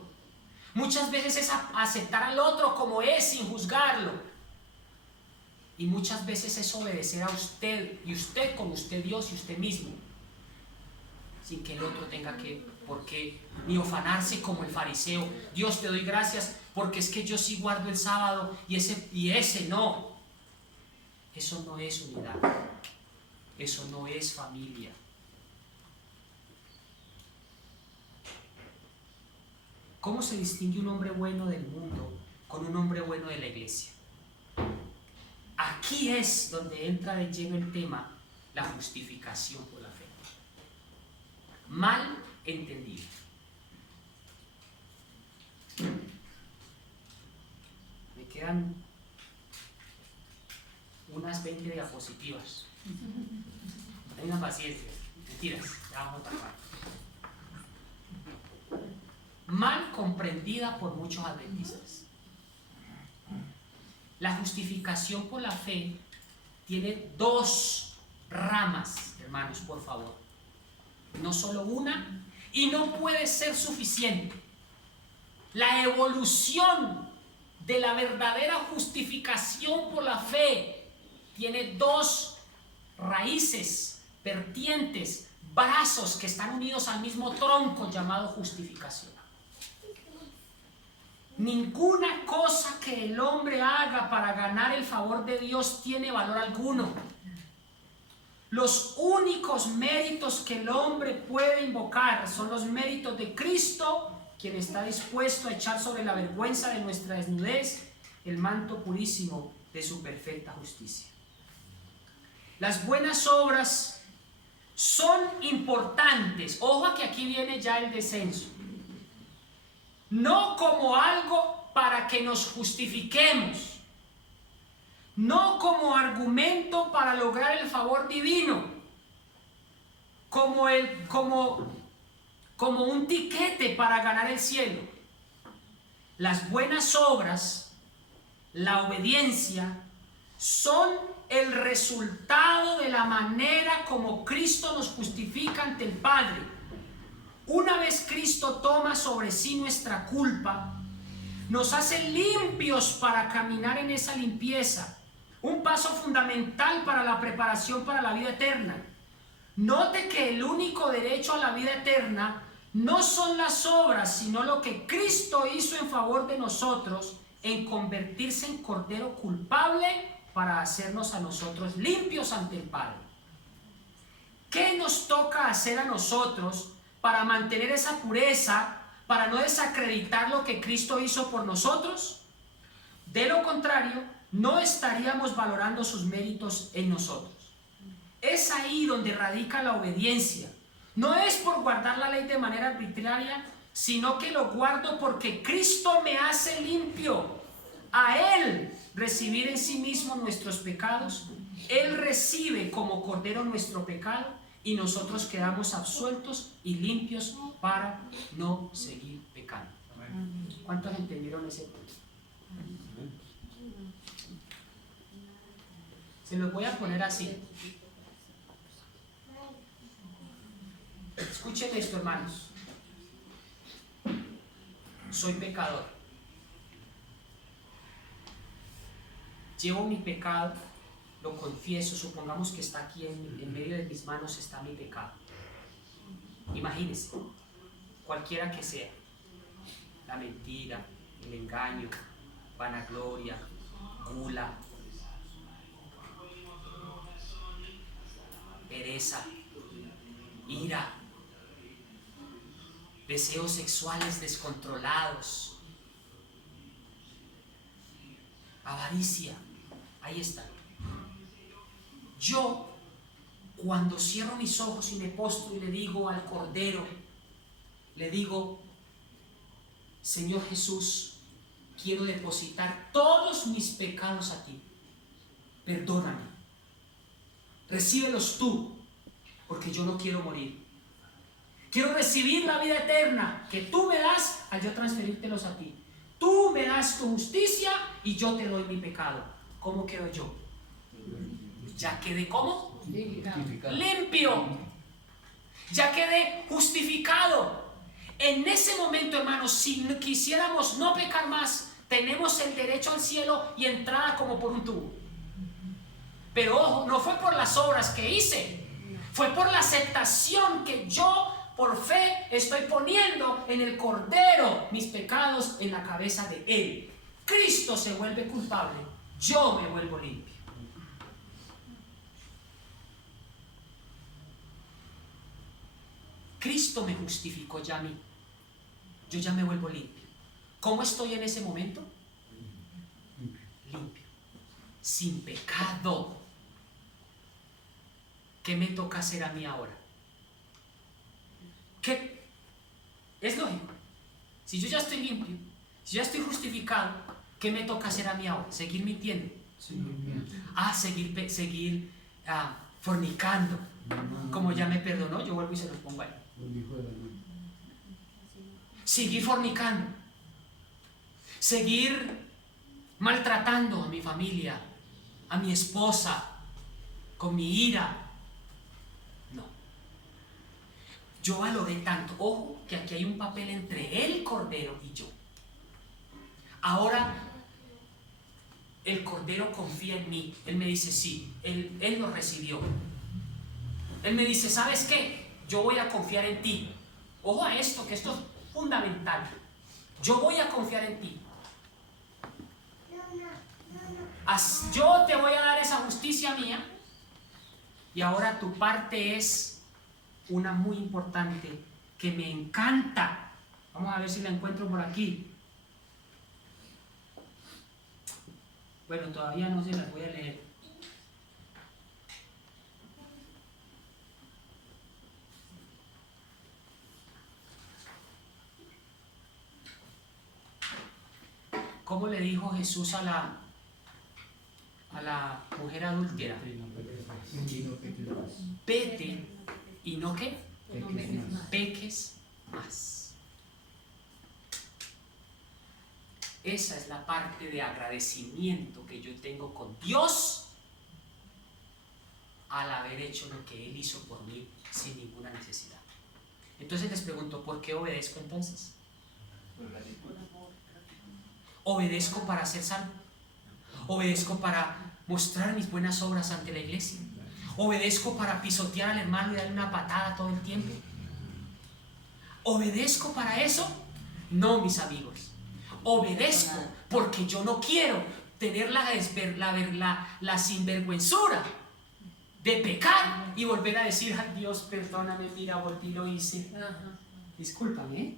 Muchas veces es aceptar al otro como es sin juzgarlo. Y muchas veces es obedecer a usted y usted con usted Dios y usted mismo, sin que el otro tenga por qué ni ufanarse como el fariseo. Dios, te doy gracias porque es que yo sí guardo el sábado y ese no. Eso no es unidad. Eso no es familia. ¿Cómo se distingue un hombre bueno del mundo con un hombre bueno de la iglesia? Aquí es donde entra de lleno el tema, la justificación por la fe. Mal entendido. Me quedan unas 20 diapositivas. Tengan paciencia. Mentiras, ya vamos a otra parte. Mal comprendida por muchos adventistas. La justificación por la fe tiene 2 ramas, hermanos, por favor. No solo una, y no puede ser suficiente. La evolución de la verdadera justificación por la fe tiene 2 raíces, vertientes, brazos que están unidos al mismo tronco llamado justificación. Ninguna cosa que el hombre haga para ganar el favor de Dios tiene valor alguno. Los únicos méritos que el hombre puede invocar son los méritos de Cristo, quien está dispuesto a echar sobre la vergüenza de nuestra desnudez el manto purísimo de su perfecta justicia. Las buenas obras son importantes. Ojo a que aquí viene ya el descenso. No como algo para que nos justifiquemos, no como argumento para lograr el favor divino, como un tiquete para ganar el cielo. Las buenas obras, la obediencia, son el resultado de la manera como Cristo nos justifica ante el Padre. Una vez Cristo toma sobre sí nuestra culpa, nos hace limpios para caminar en esa limpieza. Un paso fundamental para la preparación para la vida eterna. Note que el único derecho a la vida eterna no son las obras, sino lo que Cristo hizo en favor de nosotros en convertirse en cordero culpable para hacernos a nosotros limpios ante el Padre. ¿Qué nos toca hacer a nosotros para mantener esa pureza, para no desacreditar lo que Cristo hizo por nosotros? De lo contrario, no estaríamos valorando sus méritos en nosotros. Es ahí donde radica la obediencia. No es por guardar la ley de manera arbitraria, sino que lo guardo porque Cristo me hace limpio. A Él recibir en sí mismo nuestros pecados, Él recibe como cordero nuestro pecado y nosotros quedamos absueltos y limpios para no seguir pecando. ¿Cuántos entendieron ese punto? Se los voy a poner así. Escuchen esto, hermanos. Soy pecador. Llevo mi pecado, lo confieso, supongamos que está aquí en medio de mis manos está mi pecado. Imagínense, cualquiera que sea, la mentira, el engaño, vanagloria, gula, pereza, ira, deseos sexuales descontrolados, avaricia. Ahí está. Yo, cuando cierro mis ojos y me postro y le digo al Cordero, le digo: Señor Jesús, quiero depositar todos mis pecados a ti. Perdóname. Recíbelos tú, porque yo no quiero morir. Quiero recibir la vida eterna que tú me das al yo transferírtelos a ti. Tú me das tu justicia y yo te doy mi pecado. ¿Cómo quedo yo? Ya quedé ¿cómo? Limpio. Ya quedé justificado. En ese momento, hermanos, si quisiéramos no pecar más, tenemos el derecho al cielo y entrada como por un tubo. Pero ojo, no fue por las obras que hice, fue por la aceptación que yo por fe estoy poniendo en el Cordero mis pecados en la cabeza de Él. Cristo se vuelve culpable, yo me vuelvo limpio. Cristo me justificó ya a mí, yo ya me vuelvo limpio. ¿Cómo estoy en ese momento? Limpio, sin pecado. ¿Qué me toca hacer a mí ahora? ¿Qué? Es lógico. Si yo ya estoy limpio, si ya estoy justificado, ¿qué me toca hacer a mí ahora? ¿Seguir mintiendo? Seguir fornicando. Como ya me perdonó, yo vuelvo y se los pongo ahí. Seguir fornicando. Seguir maltratando a mi familia, a mi esposa, con mi ira. Yo valoré tanto, ojo, que aquí hay un papel entre el Cordero y yo. Ahora, el Cordero confía en mí. Él me dice, sí, Él lo recibió. Él me dice, ¿sabes qué? Yo voy a confiar en ti. Ojo a esto, que esto es fundamental. Yo voy a confiar en ti. Yo te voy a dar esa justicia mía. Y ahora tu parte es una muy importante que me encanta. Vamos a ver si la encuentro por aquí. Bueno, todavía no se las voy a leer. ¿Cómo le dijo Jesús a la mujer adúltera? Vete y no ¿qué? Peques más. Esa es la parte de agradecimiento que yo tengo con Dios al haber hecho lo que Él hizo por mí sin ninguna necesidad. Entonces les pregunto, ¿por qué obedezco entonces? ¿Obedezco para ser salvo? ¿Obedezco para mostrar mis buenas obras ante la iglesia? ¿Obedezco para pisotear al hermano y darle una patada todo el tiempo? ¿Obedezco para eso? No, mis amigos. obedezco, porque yo no quiero tener la sinvergüenzura de pecar y volver a decir, ay Dios, perdóname, mira, volví y lo hice. Ajá. Discúlpame.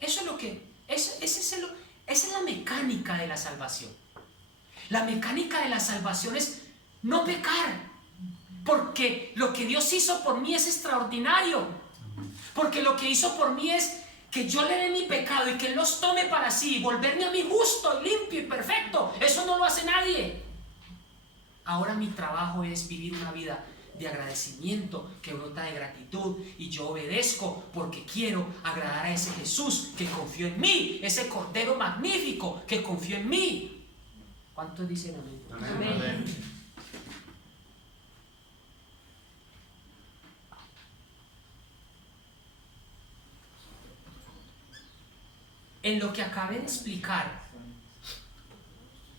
Eso es lo que, esa es la mecánica de la salvación. La mecánica de la salvación es no pecar, porque lo que Dios hizo por mí es extraordinario, porque lo que hizo por mí es que yo le dé mi pecado y que Él los tome para sí y volverme a mí justo, limpio y perfecto. Eso no lo hace nadie. Ahora mi trabajo es vivir una vida de agradecimiento que brota de gratitud, y yo obedezco porque quiero agradar a ese Jesús que confió en mí, ese Cordero magnífico que confió en mí. ¿Cuántos dicen amén? Amén. En lo que acabé de explicar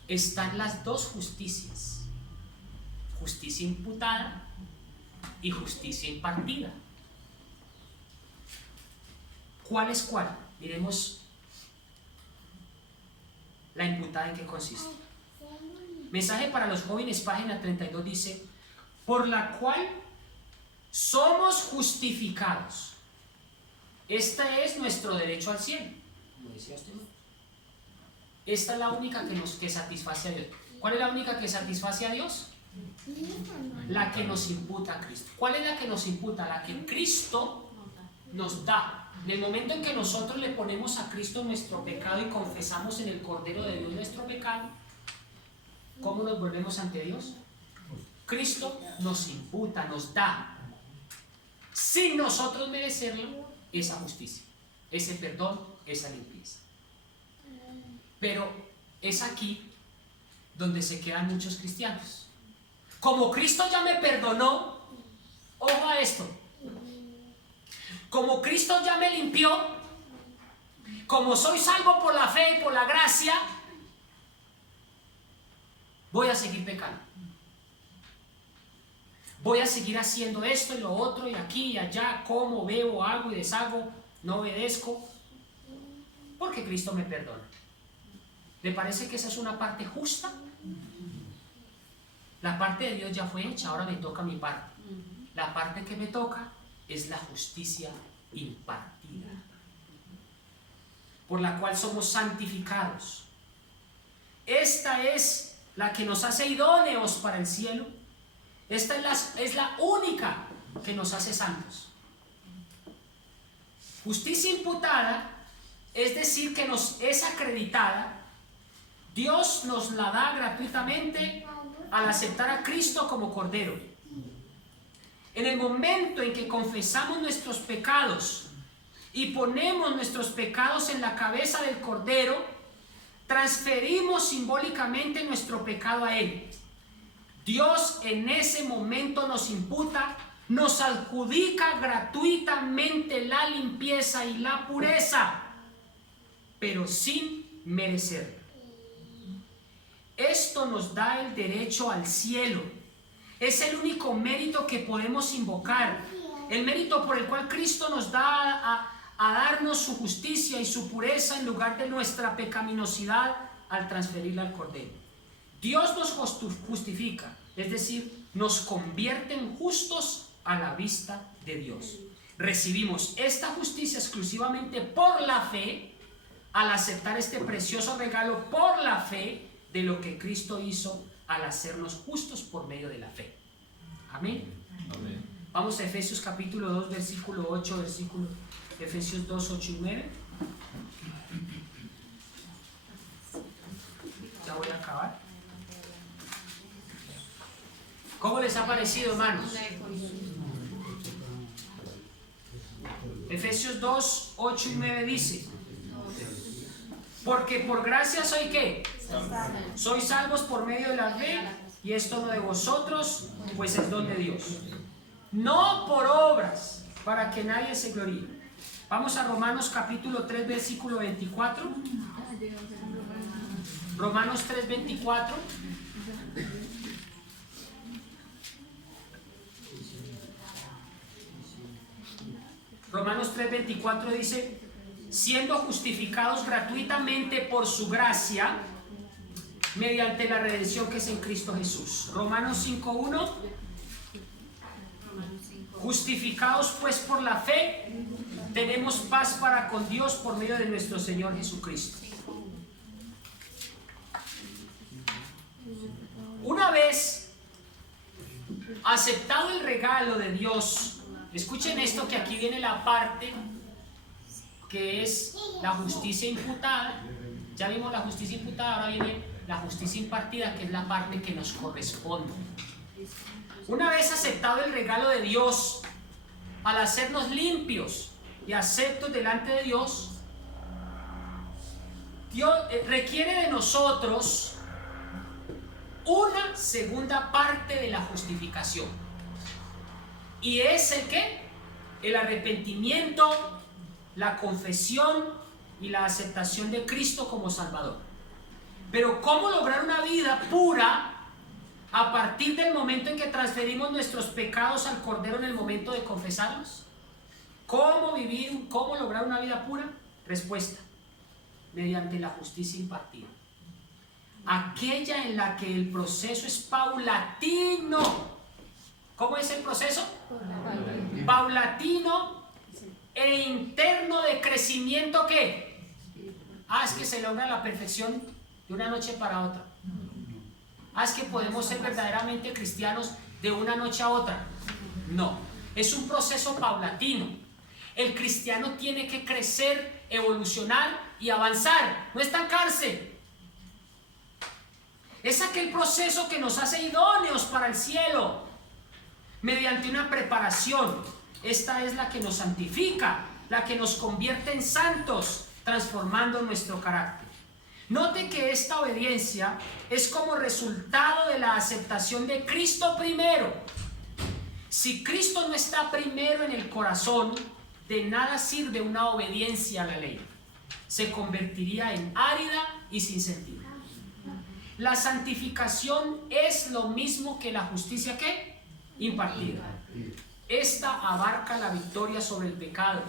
están las dos justicias: justicia imputada y justicia impartida. ¿Cuál es cuál? Miremos la imputada, en qué consiste. Mensaje para los jóvenes, página 32, dice: por la cual somos justificados. Este es nuestro derecho al cielo. Como decía usted, ¿no? Esta es la única que satisface a Dios. ¿Cuál es la única que satisface a Dios? La que nos imputa a Cristo. ¿Cuál es la que nos imputa? La que Cristo nos da. En el momento en que nosotros le ponemos a Cristo nuestro pecado y confesamos en el Cordero de Dios nuestro pecado, ¿cómo nos volvemos ante Dios? Cristo nos imputa, nos da, sin nosotros merecerlo, esa justicia, ese perdón, esa limpieza. Pero es aquí donde se quedan muchos cristianos. Como Cristo ya me perdonó, ojo a esto, como Cristo ya me limpió, como soy salvo por la fe y por la gracia, voy a seguir pecando. Voy a seguir haciendo esto y lo otro y aquí y allá, como, bebo, hago y deshago, no obedezco, porque Cristo me perdona. ¿Le parece que esa es una parte justa? La parte de Dios ya fue hecha, ahora me toca mi parte. La parte que me toca es la justicia impartida, por la cual somos santificados. Esta es la que nos hace idóneos para el cielo. Esta es la única que nos hace santos. Justicia imputada, es decir, que nos es acreditada. Dios nos la da gratuitamente al aceptar a Cristo como Cordero. En el momento en que confesamos nuestros pecados y ponemos nuestros pecados en la cabeza del Cordero, transferimos simbólicamente nuestro pecado a Él. Dios en ese momento nos imputa, nos adjudica gratuitamente la limpieza y la pureza, pero sin merecerlo. Esto nos da el derecho al cielo. Es el único mérito que podemos invocar, el mérito por el cual Cristo nos da a darnos su justicia y su pureza en lugar de nuestra pecaminosidad al transferirla al Cordero. Dios nos justifica, es decir, nos convierte en justos a la vista de Dios. Recibimos esta justicia exclusivamente por la fe, al aceptar este precioso regalo por la fe de lo que Cristo hizo al hacernos justos por medio de la fe. Amén. Amén. Vamos a Efesios capítulo 2, versículo 8, Efesios 2, 8 y 9. Ya voy a acabar. ¿Cómo les ha parecido, hermanos? Efesios 2, 8 y 9 dice: porque por gracia soy ¿qué? Sois salvos por medio de la fe, y esto no de vosotros, pues es don de Dios, no por obras, para que nadie se gloríe. Vamos a Romanos capítulo 3, versículo 24. Romanos 3, 24. Romanos 3:24 dice, siendo justificados gratuitamente por su gracia, mediante la redención que es en Cristo Jesús. Romanos 5:1, justificados pues por la fe, tenemos paz para con Dios por medio de nuestro Señor Jesucristo. Una vez aceptado el regalo de Dios, escuchen esto, que aquí viene la parte que es la justicia imputada. Ya vimos la justicia imputada, ahora viene la justicia impartida, que es la parte que nos corresponde. Una vez aceptado el regalo de Dios, al hacernos limpios y aceptos delante de Dios, Dios requiere de nosotros una segunda parte de la justificación. ¿Y es el qué? El arrepentimiento, la confesión y la aceptación de Cristo como Salvador. Pero ¿cómo lograr una vida pura a partir del momento en que transferimos nuestros pecados al Cordero en el momento de confesarlos? ¿Cómo vivir, cómo lograr una vida pura? Respuesta: mediante la justicia impartida. Aquella en la que el proceso es paulatino. ¿Cómo es el proceso? Paulatino e interno de crecimiento. ¿Qué? Es que se logra la perfección de una noche para otra. Es que podemos ser verdaderamente cristianos de una noche a otra. No, es un proceso paulatino. El cristiano tiene que crecer, evolucionar y avanzar, no estancarse. Es aquel proceso que nos hace idóneos para el cielo, mediante una preparación. Esta es la que nos santifica, la que nos convierte en santos, transformando nuestro carácter. Note que esta obediencia es como resultado de la aceptación de Cristo primero. Si Cristo no está primero en el corazón, de nada sirve una obediencia a la ley. Se convertiría en árida y sin sentido. La santificación es lo mismo que la justicia, ¿qué? Impartida. Esta abarca la victoria sobre el pecado,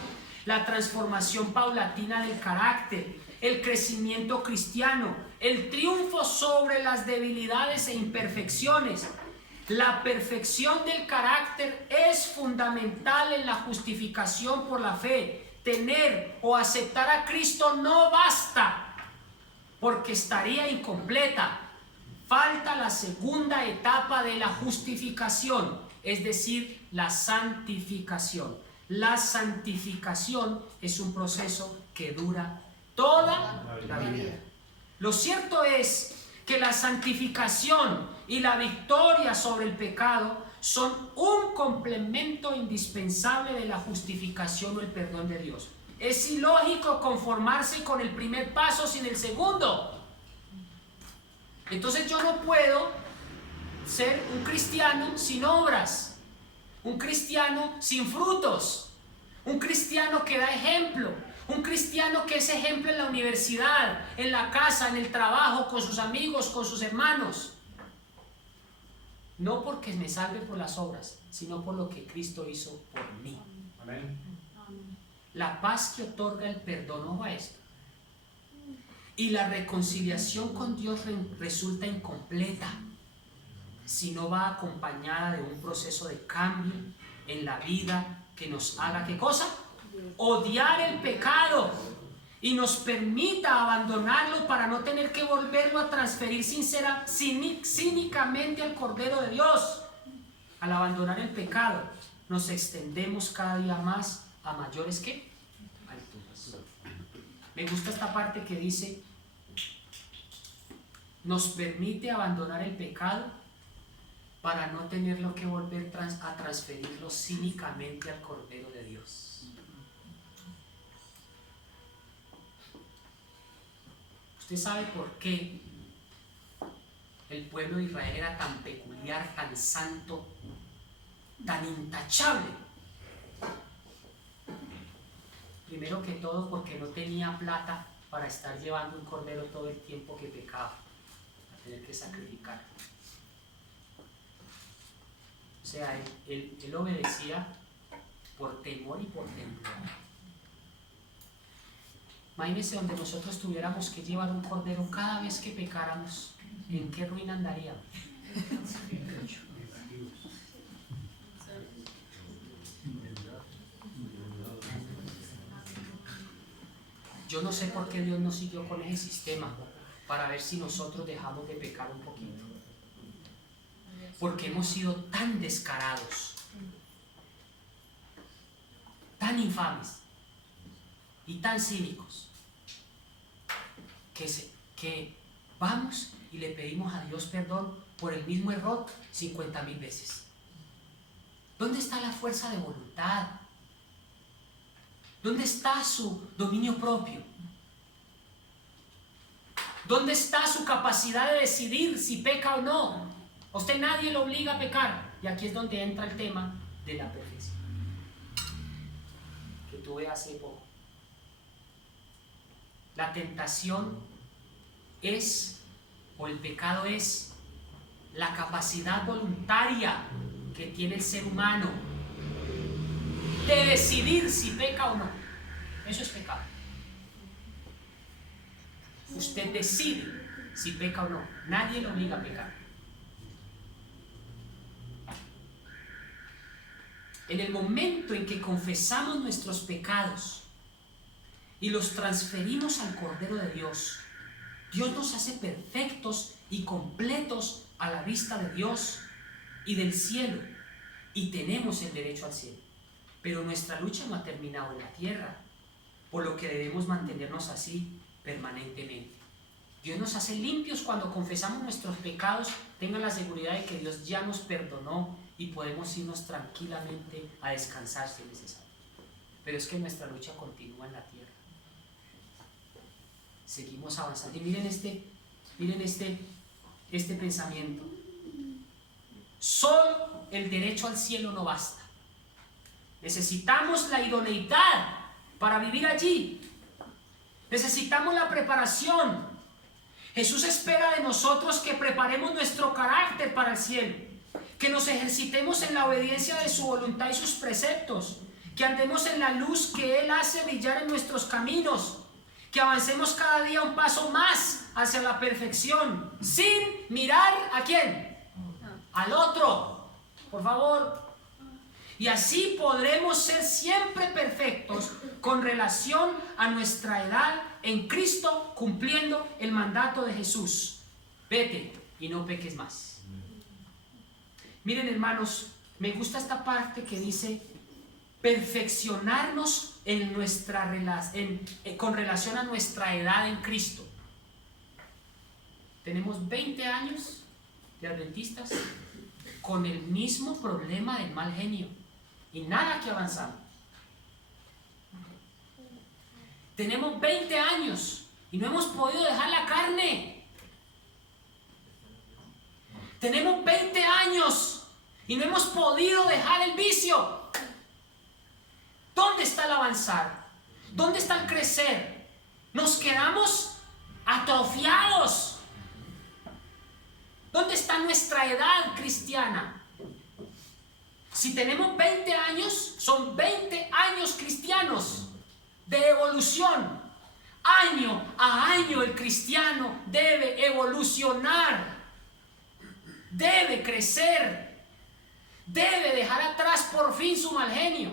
la transformación paulatina del carácter, el crecimiento cristiano, el triunfo sobre las debilidades e imperfecciones. La perfección del carácter es fundamental en la justificación por la fe. Tener o aceptar a Cristo no basta, porque estaría incompleta. Falta la segunda etapa de la justificación, es decir, la santificación. La santificación es un proceso que dura toda la vida. Lo cierto es que la santificación y la victoria sobre el pecado son un complemento indispensable de la justificación o el perdón de Dios. Es ilógico conformarse con el primer paso sin el segundo. Entonces yo no puedo ser un cristiano sin obras, un cristiano sin frutos, un cristiano que da ejemplo, un cristiano que es ejemplo en la universidad, en la casa, en el trabajo, con sus amigos, con sus hermanos. No porque me salve por las obras, sino por lo que Cristo hizo por mí. Amén. La paz que otorga el perdón, ojo a esto, y la reconciliación con Dios resulta incompleta si no va acompañada de un proceso de cambio en la vida que nos haga, ¿qué cosa? Odiar el pecado y nos permita abandonarlo para no tener que volverlo a transferir cínicamente al Cordero de Dios. Al abandonar el pecado, nos extendemos cada día más a mayores ¿qué? Alturas. Me gusta esta parte que dice: nos permite abandonar el pecado para no tenerlo que volver a transferirlo cínicamente al Cordero de Dios. ¿Usted sabe por qué el pueblo de Israel era tan peculiar, tan santo, tan intachable? Primero que todo porque no tenía plata para estar llevando un cordero todo el tiempo que pecaba, a tener que sacrificar. O sea, él obedecía por temor y por temor. Imagínense donde nosotros tuviéramos que llevar un cordero cada vez que pecáramos, ¿en qué ruina andaríamos? Yo no sé por qué Dios nos siguió con ese sistema, para ver si nosotros dejamos de pecar un poquito. Porque hemos sido tan descarados, tan infames y tan cínicos, que vamos y le pedimos a Dios perdón por el mismo error 50.000 veces. ¿Dónde está la fuerza de voluntad? ¿Dónde está su dominio propio? ¿Dónde está su capacidad de decidir si peca o no? A usted nadie lo obliga a pecar. Y aquí es donde entra el tema de la perfección, que tuve hace poco. La tentación es, o el pecado es, la capacidad voluntaria que tiene el ser humano de decidir si peca o no. Eso es pecado. Usted decide si peca o no. Nadie lo obliga a pecar. En el momento en que confesamos nuestros pecados y los transferimos al Cordero de Dios, Dios nos hace perfectos y completos a la vista de Dios y del cielo, y tenemos el derecho al cielo. Pero nuestra lucha no ha terminado en la tierra, por lo que debemos mantenernos así permanentemente. Dios nos hace limpios cuando confesamos nuestros pecados. Tengan la seguridad de que Dios ya nos perdonó y podemos irnos tranquilamente a descansar si es necesario. Pero es que nuestra lucha continúa en la tierra. Seguimos avanzando. Y miren este pensamiento. Solo el derecho al cielo no basta. Necesitamos la idoneidad para vivir allí. Necesitamos la preparación. Jesús espera de nosotros que preparemos nuestro carácter para el cielo, que nos ejercitemos en la obediencia de su voluntad y sus preceptos, que andemos en la luz que Él hace brillar en nuestros caminos, que avancemos cada día un paso más hacia la perfección, sin mirar ¿a quién? Al otro, por favor. Y así podremos ser siempre perfectos con relación a nuestra edad en Cristo, cumpliendo el mandato de Jesús. Vete y no peques más. Miren, hermanos, me gusta esta parte que dice perfeccionarnos en con relación a nuestra edad en Cristo. Tenemos 20 años de adventistas con el mismo problema del mal genio y nada que avanzamos. Tenemos 20 años y no hemos podido dejar la carne. Tenemos 20 años y no hemos podido dejar el vicio. ¿Dónde está el avanzar? ¿Dónde está el crecer? Nos quedamos atrofiados. ¿Dónde está nuestra edad cristiana? Si tenemos 20 años, son 20 años cristianos de evolución. Año a año el cristiano debe evolucionar, debe crecer, debe dejar atrás por fin su mal genio,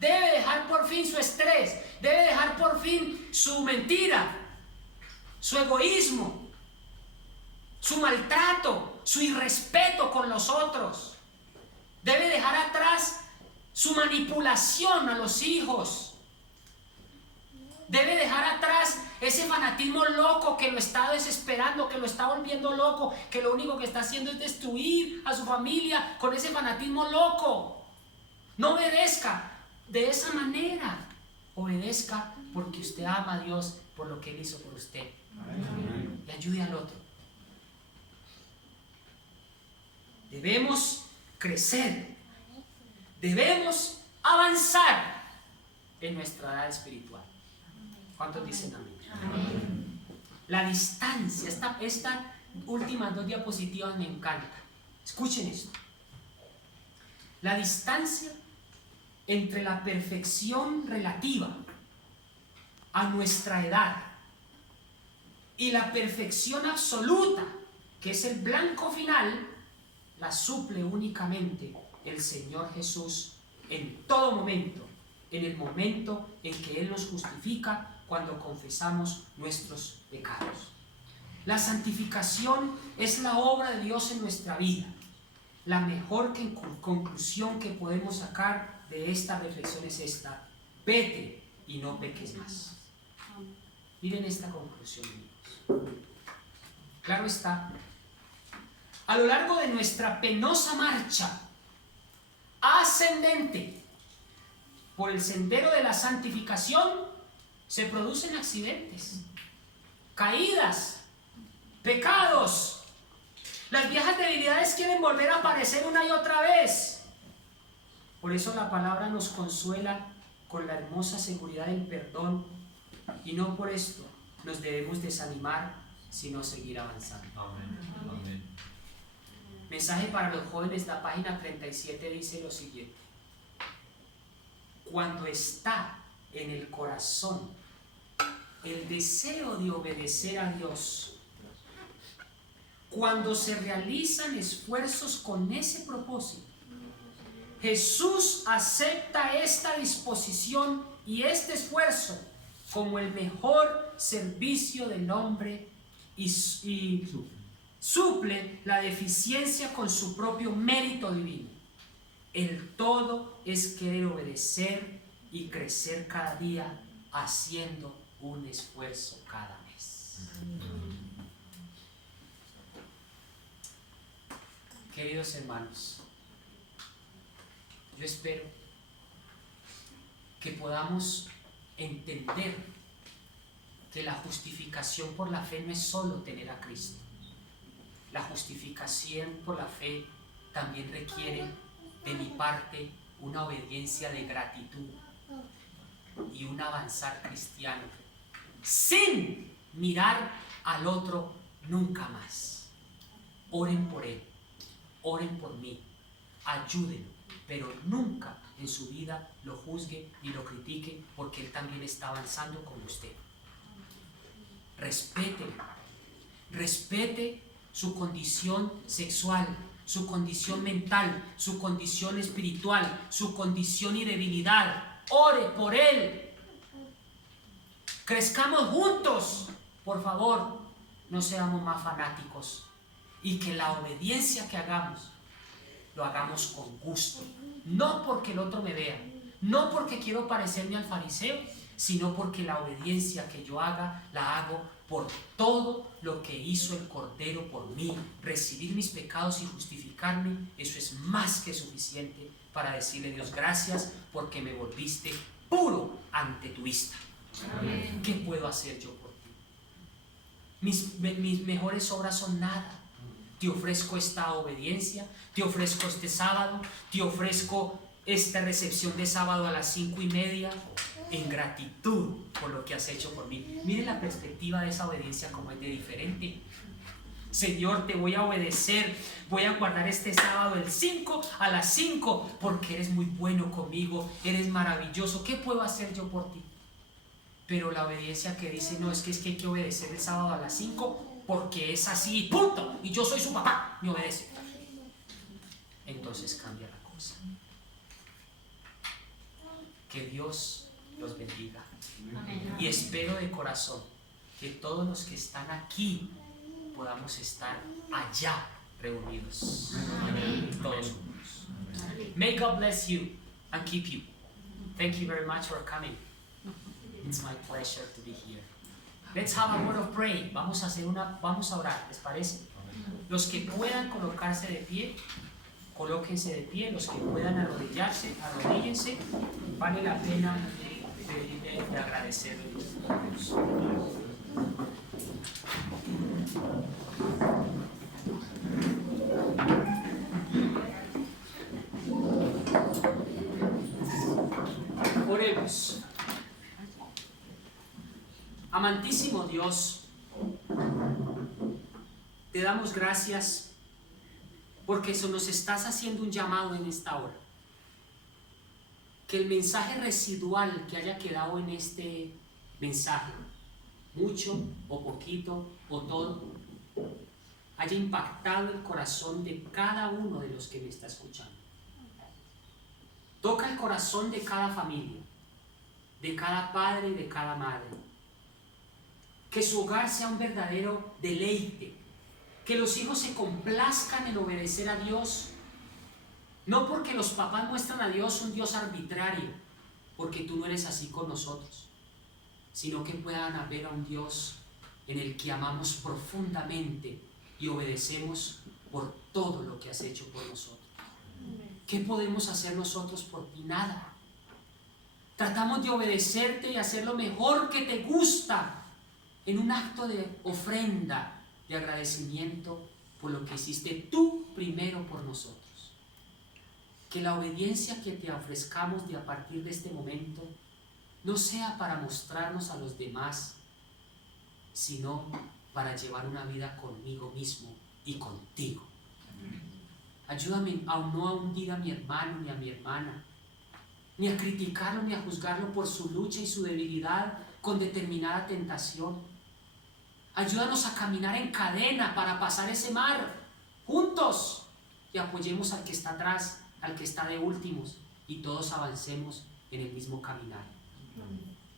debe dejar por fin su estrés, debe dejar por fin su mentira, su egoísmo, su maltrato, su irrespeto con los otros. Debe dejar atrás su manipulación a los hijos. Debe dejar atrás ese fanatismo loco que lo está desesperando, que lo está volviendo loco, que lo único que está haciendo es destruir a su familia con ese fanatismo loco. No obedezca de esa manera. Obedezca porque usted ama a Dios por lo que Él hizo por usted. Y ayude al otro. Debemos crecer, debemos avanzar en nuestra edad espiritual. ¿Cuántos dicen amén? Amén. La distancia, estas últimas 2 diapositivas me encantan. Escuchen esto. La distancia entre la perfección relativa a nuestra edad y la perfección absoluta, que es el blanco final, la suple únicamente el Señor Jesús en todo momento, en el momento en que Él nos justifica cuando confesamos nuestros pecados. La santificación es la obra de Dios en nuestra vida. La mejor conclusión que podemos sacar de esta reflexión es esta: vete y no peques más. Miren esta conclusión, amigos. Claro está, a lo largo de nuestra penosa marcha ascendente por el sendero de la santificación, se producen accidentes, caídas, pecados. Las viejas debilidades quieren volver a aparecer una y otra vez. Por eso la palabra nos consuela con la hermosa seguridad del perdón, y no por esto nos debemos desanimar, sino seguir avanzando. Amén. Amén. Mensaje para los jóvenes, la página 37 dice lo siguiente: cuando está en el corazón el deseo de obedecer a Dios, cuando se realizan esfuerzos con ese propósito, Jesús acepta esta disposición y este esfuerzo como el mejor servicio del hombre y suple la deficiencia con su propio mérito divino. El todo es querer obedecer y crecer cada día haciendo un esfuerzo cada mes. Queridos hermanos, yo espero que podamos entender que la justificación por la fe no es solo tener a Cristo. La justificación por la fe también requiere de mi parte una obediencia de gratitud y un avanzar cristiano, sin mirar al otro nunca más. Oren por él, oren por mí, ayúdenlo, pero nunca en su vida lo juzgue ni lo critique, porque él también está avanzando con usted. Respete su condición sexual, su condición mental, su condición espiritual, su condición y debilidad. Ore por él. Crezcamos juntos. Por favor, no seamos más fanáticos, y que la obediencia que hagamos, lo hagamos con gusto. No porque el otro me vea, no porque quiero parecerme al fariseo, sino porque la obediencia que yo haga, la hago por todo lo que hizo el Cordero por mí. Recibir mis pecados y justificarme, eso es más que suficiente para decirle: Dios, gracias porque me volviste puro ante tu vista. Amén. ¿Qué puedo hacer yo por ti? Mis mejores obras son nada. Te ofrezco esta obediencia, te ofrezco este sábado, te ofrezco esta recepción de sábado a las 5:30 en gratitud por lo que has hecho por mí. Miren la perspectiva de esa obediencia como es de diferente. Señor, te voy a obedecer, voy a guardar este sábado el 5 a las 5 porque eres muy bueno conmigo, eres maravilloso. ¿Qué puedo hacer yo por ti? Pero la obediencia que dice: no, es que hay que obedecer el sábado a las 5 porque es así, punto, y yo soy su papá, me obedece. Entonces cambia la cosa. Que Dios los bendiga. Amén. Y espero de corazón que todos los que están aquí podamos estar allá reunidos. Amén. Todos juntos. May God bless you and keep you. Thank you very much for coming. It's my pleasure to be here. Let's have a word of prayer. Vamos a orar, ¿les parece? Los que puedan colocarse de pie, colóquense de pie. Los que puedan arrodillarse, arrodíllense. Vale la pena de agradecerle a Dios. Oremos. Amantísimo Dios, te damos gracias porque nos estás haciendo un llamado en esta hora. que el mensaje residual que haya quedado en este mensaje, mucho o poquito o todo, haya impactado el corazón de cada uno de los que me está escuchando. Toca el corazón de cada familia, de cada padre y de cada madre. Que su hogar sea un verdadero deleite, que los hijos se complazcan en obedecer a Dios, no porque los papás muestran a Dios un Dios arbitrario, porque tú no eres así con nosotros, sino que puedan ver a un Dios en el que amamos profundamente y obedecemos por todo lo que has hecho por nosotros. ¿Qué podemos hacer nosotros por ti? Nada. Tratamos de obedecerte y hacer lo mejor que te gusta en un acto de ofrenda, de agradecimiento por lo que hiciste tú primero por nosotros. Que la obediencia que te ofrezcamos de a partir de este momento no sea para mostrarnos a los demás, sino para llevar una vida conmigo mismo y contigo. Ayúdame a no hundir a mi hermano ni a mi hermana, ni a criticarlo ni a juzgarlo por su lucha y su debilidad con determinada tentación. Ayúdanos a caminar en cadena para pasar ese mar juntos y apoyemos al que está atrás, al que está de últimos, y todos avancemos en el mismo caminar.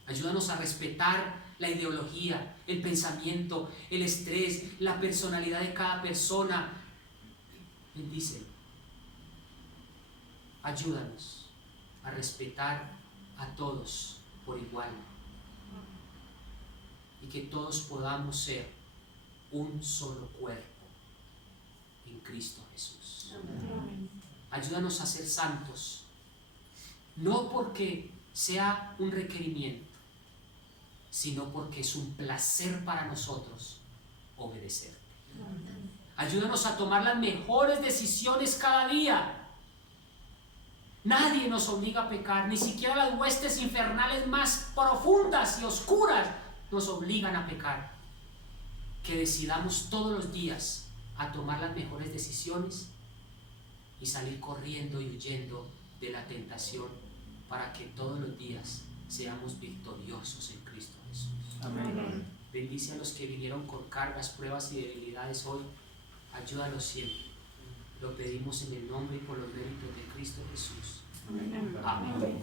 Ayúdanos a respetar la ideología, el pensamiento, el estrés, la personalidad de cada persona. Bendice. Ayúdanos a respetar a todos por igual y que todos podamos ser un solo cuerpo en Cristo Jesús. Ayúdanos a ser santos, no porque sea un requerimiento, sino porque es un placer para nosotros obedecerte. Ayúdanos a tomar las mejores decisiones cada día. Nadie nos obliga a pecar, ni siquiera las huestes infernales más profundas y oscuras nos obligan a pecar. Que decidamos todos los días a tomar las mejores decisiones y salir corriendo y huyendo de la tentación para que todos los días seamos victoriosos en Cristo Jesús. Amén. Bendice a los que vinieron con cargas, pruebas y debilidades hoy. Ayúdalos siempre. Lo pedimos en el nombre y por los méritos de Cristo Jesús. Amén.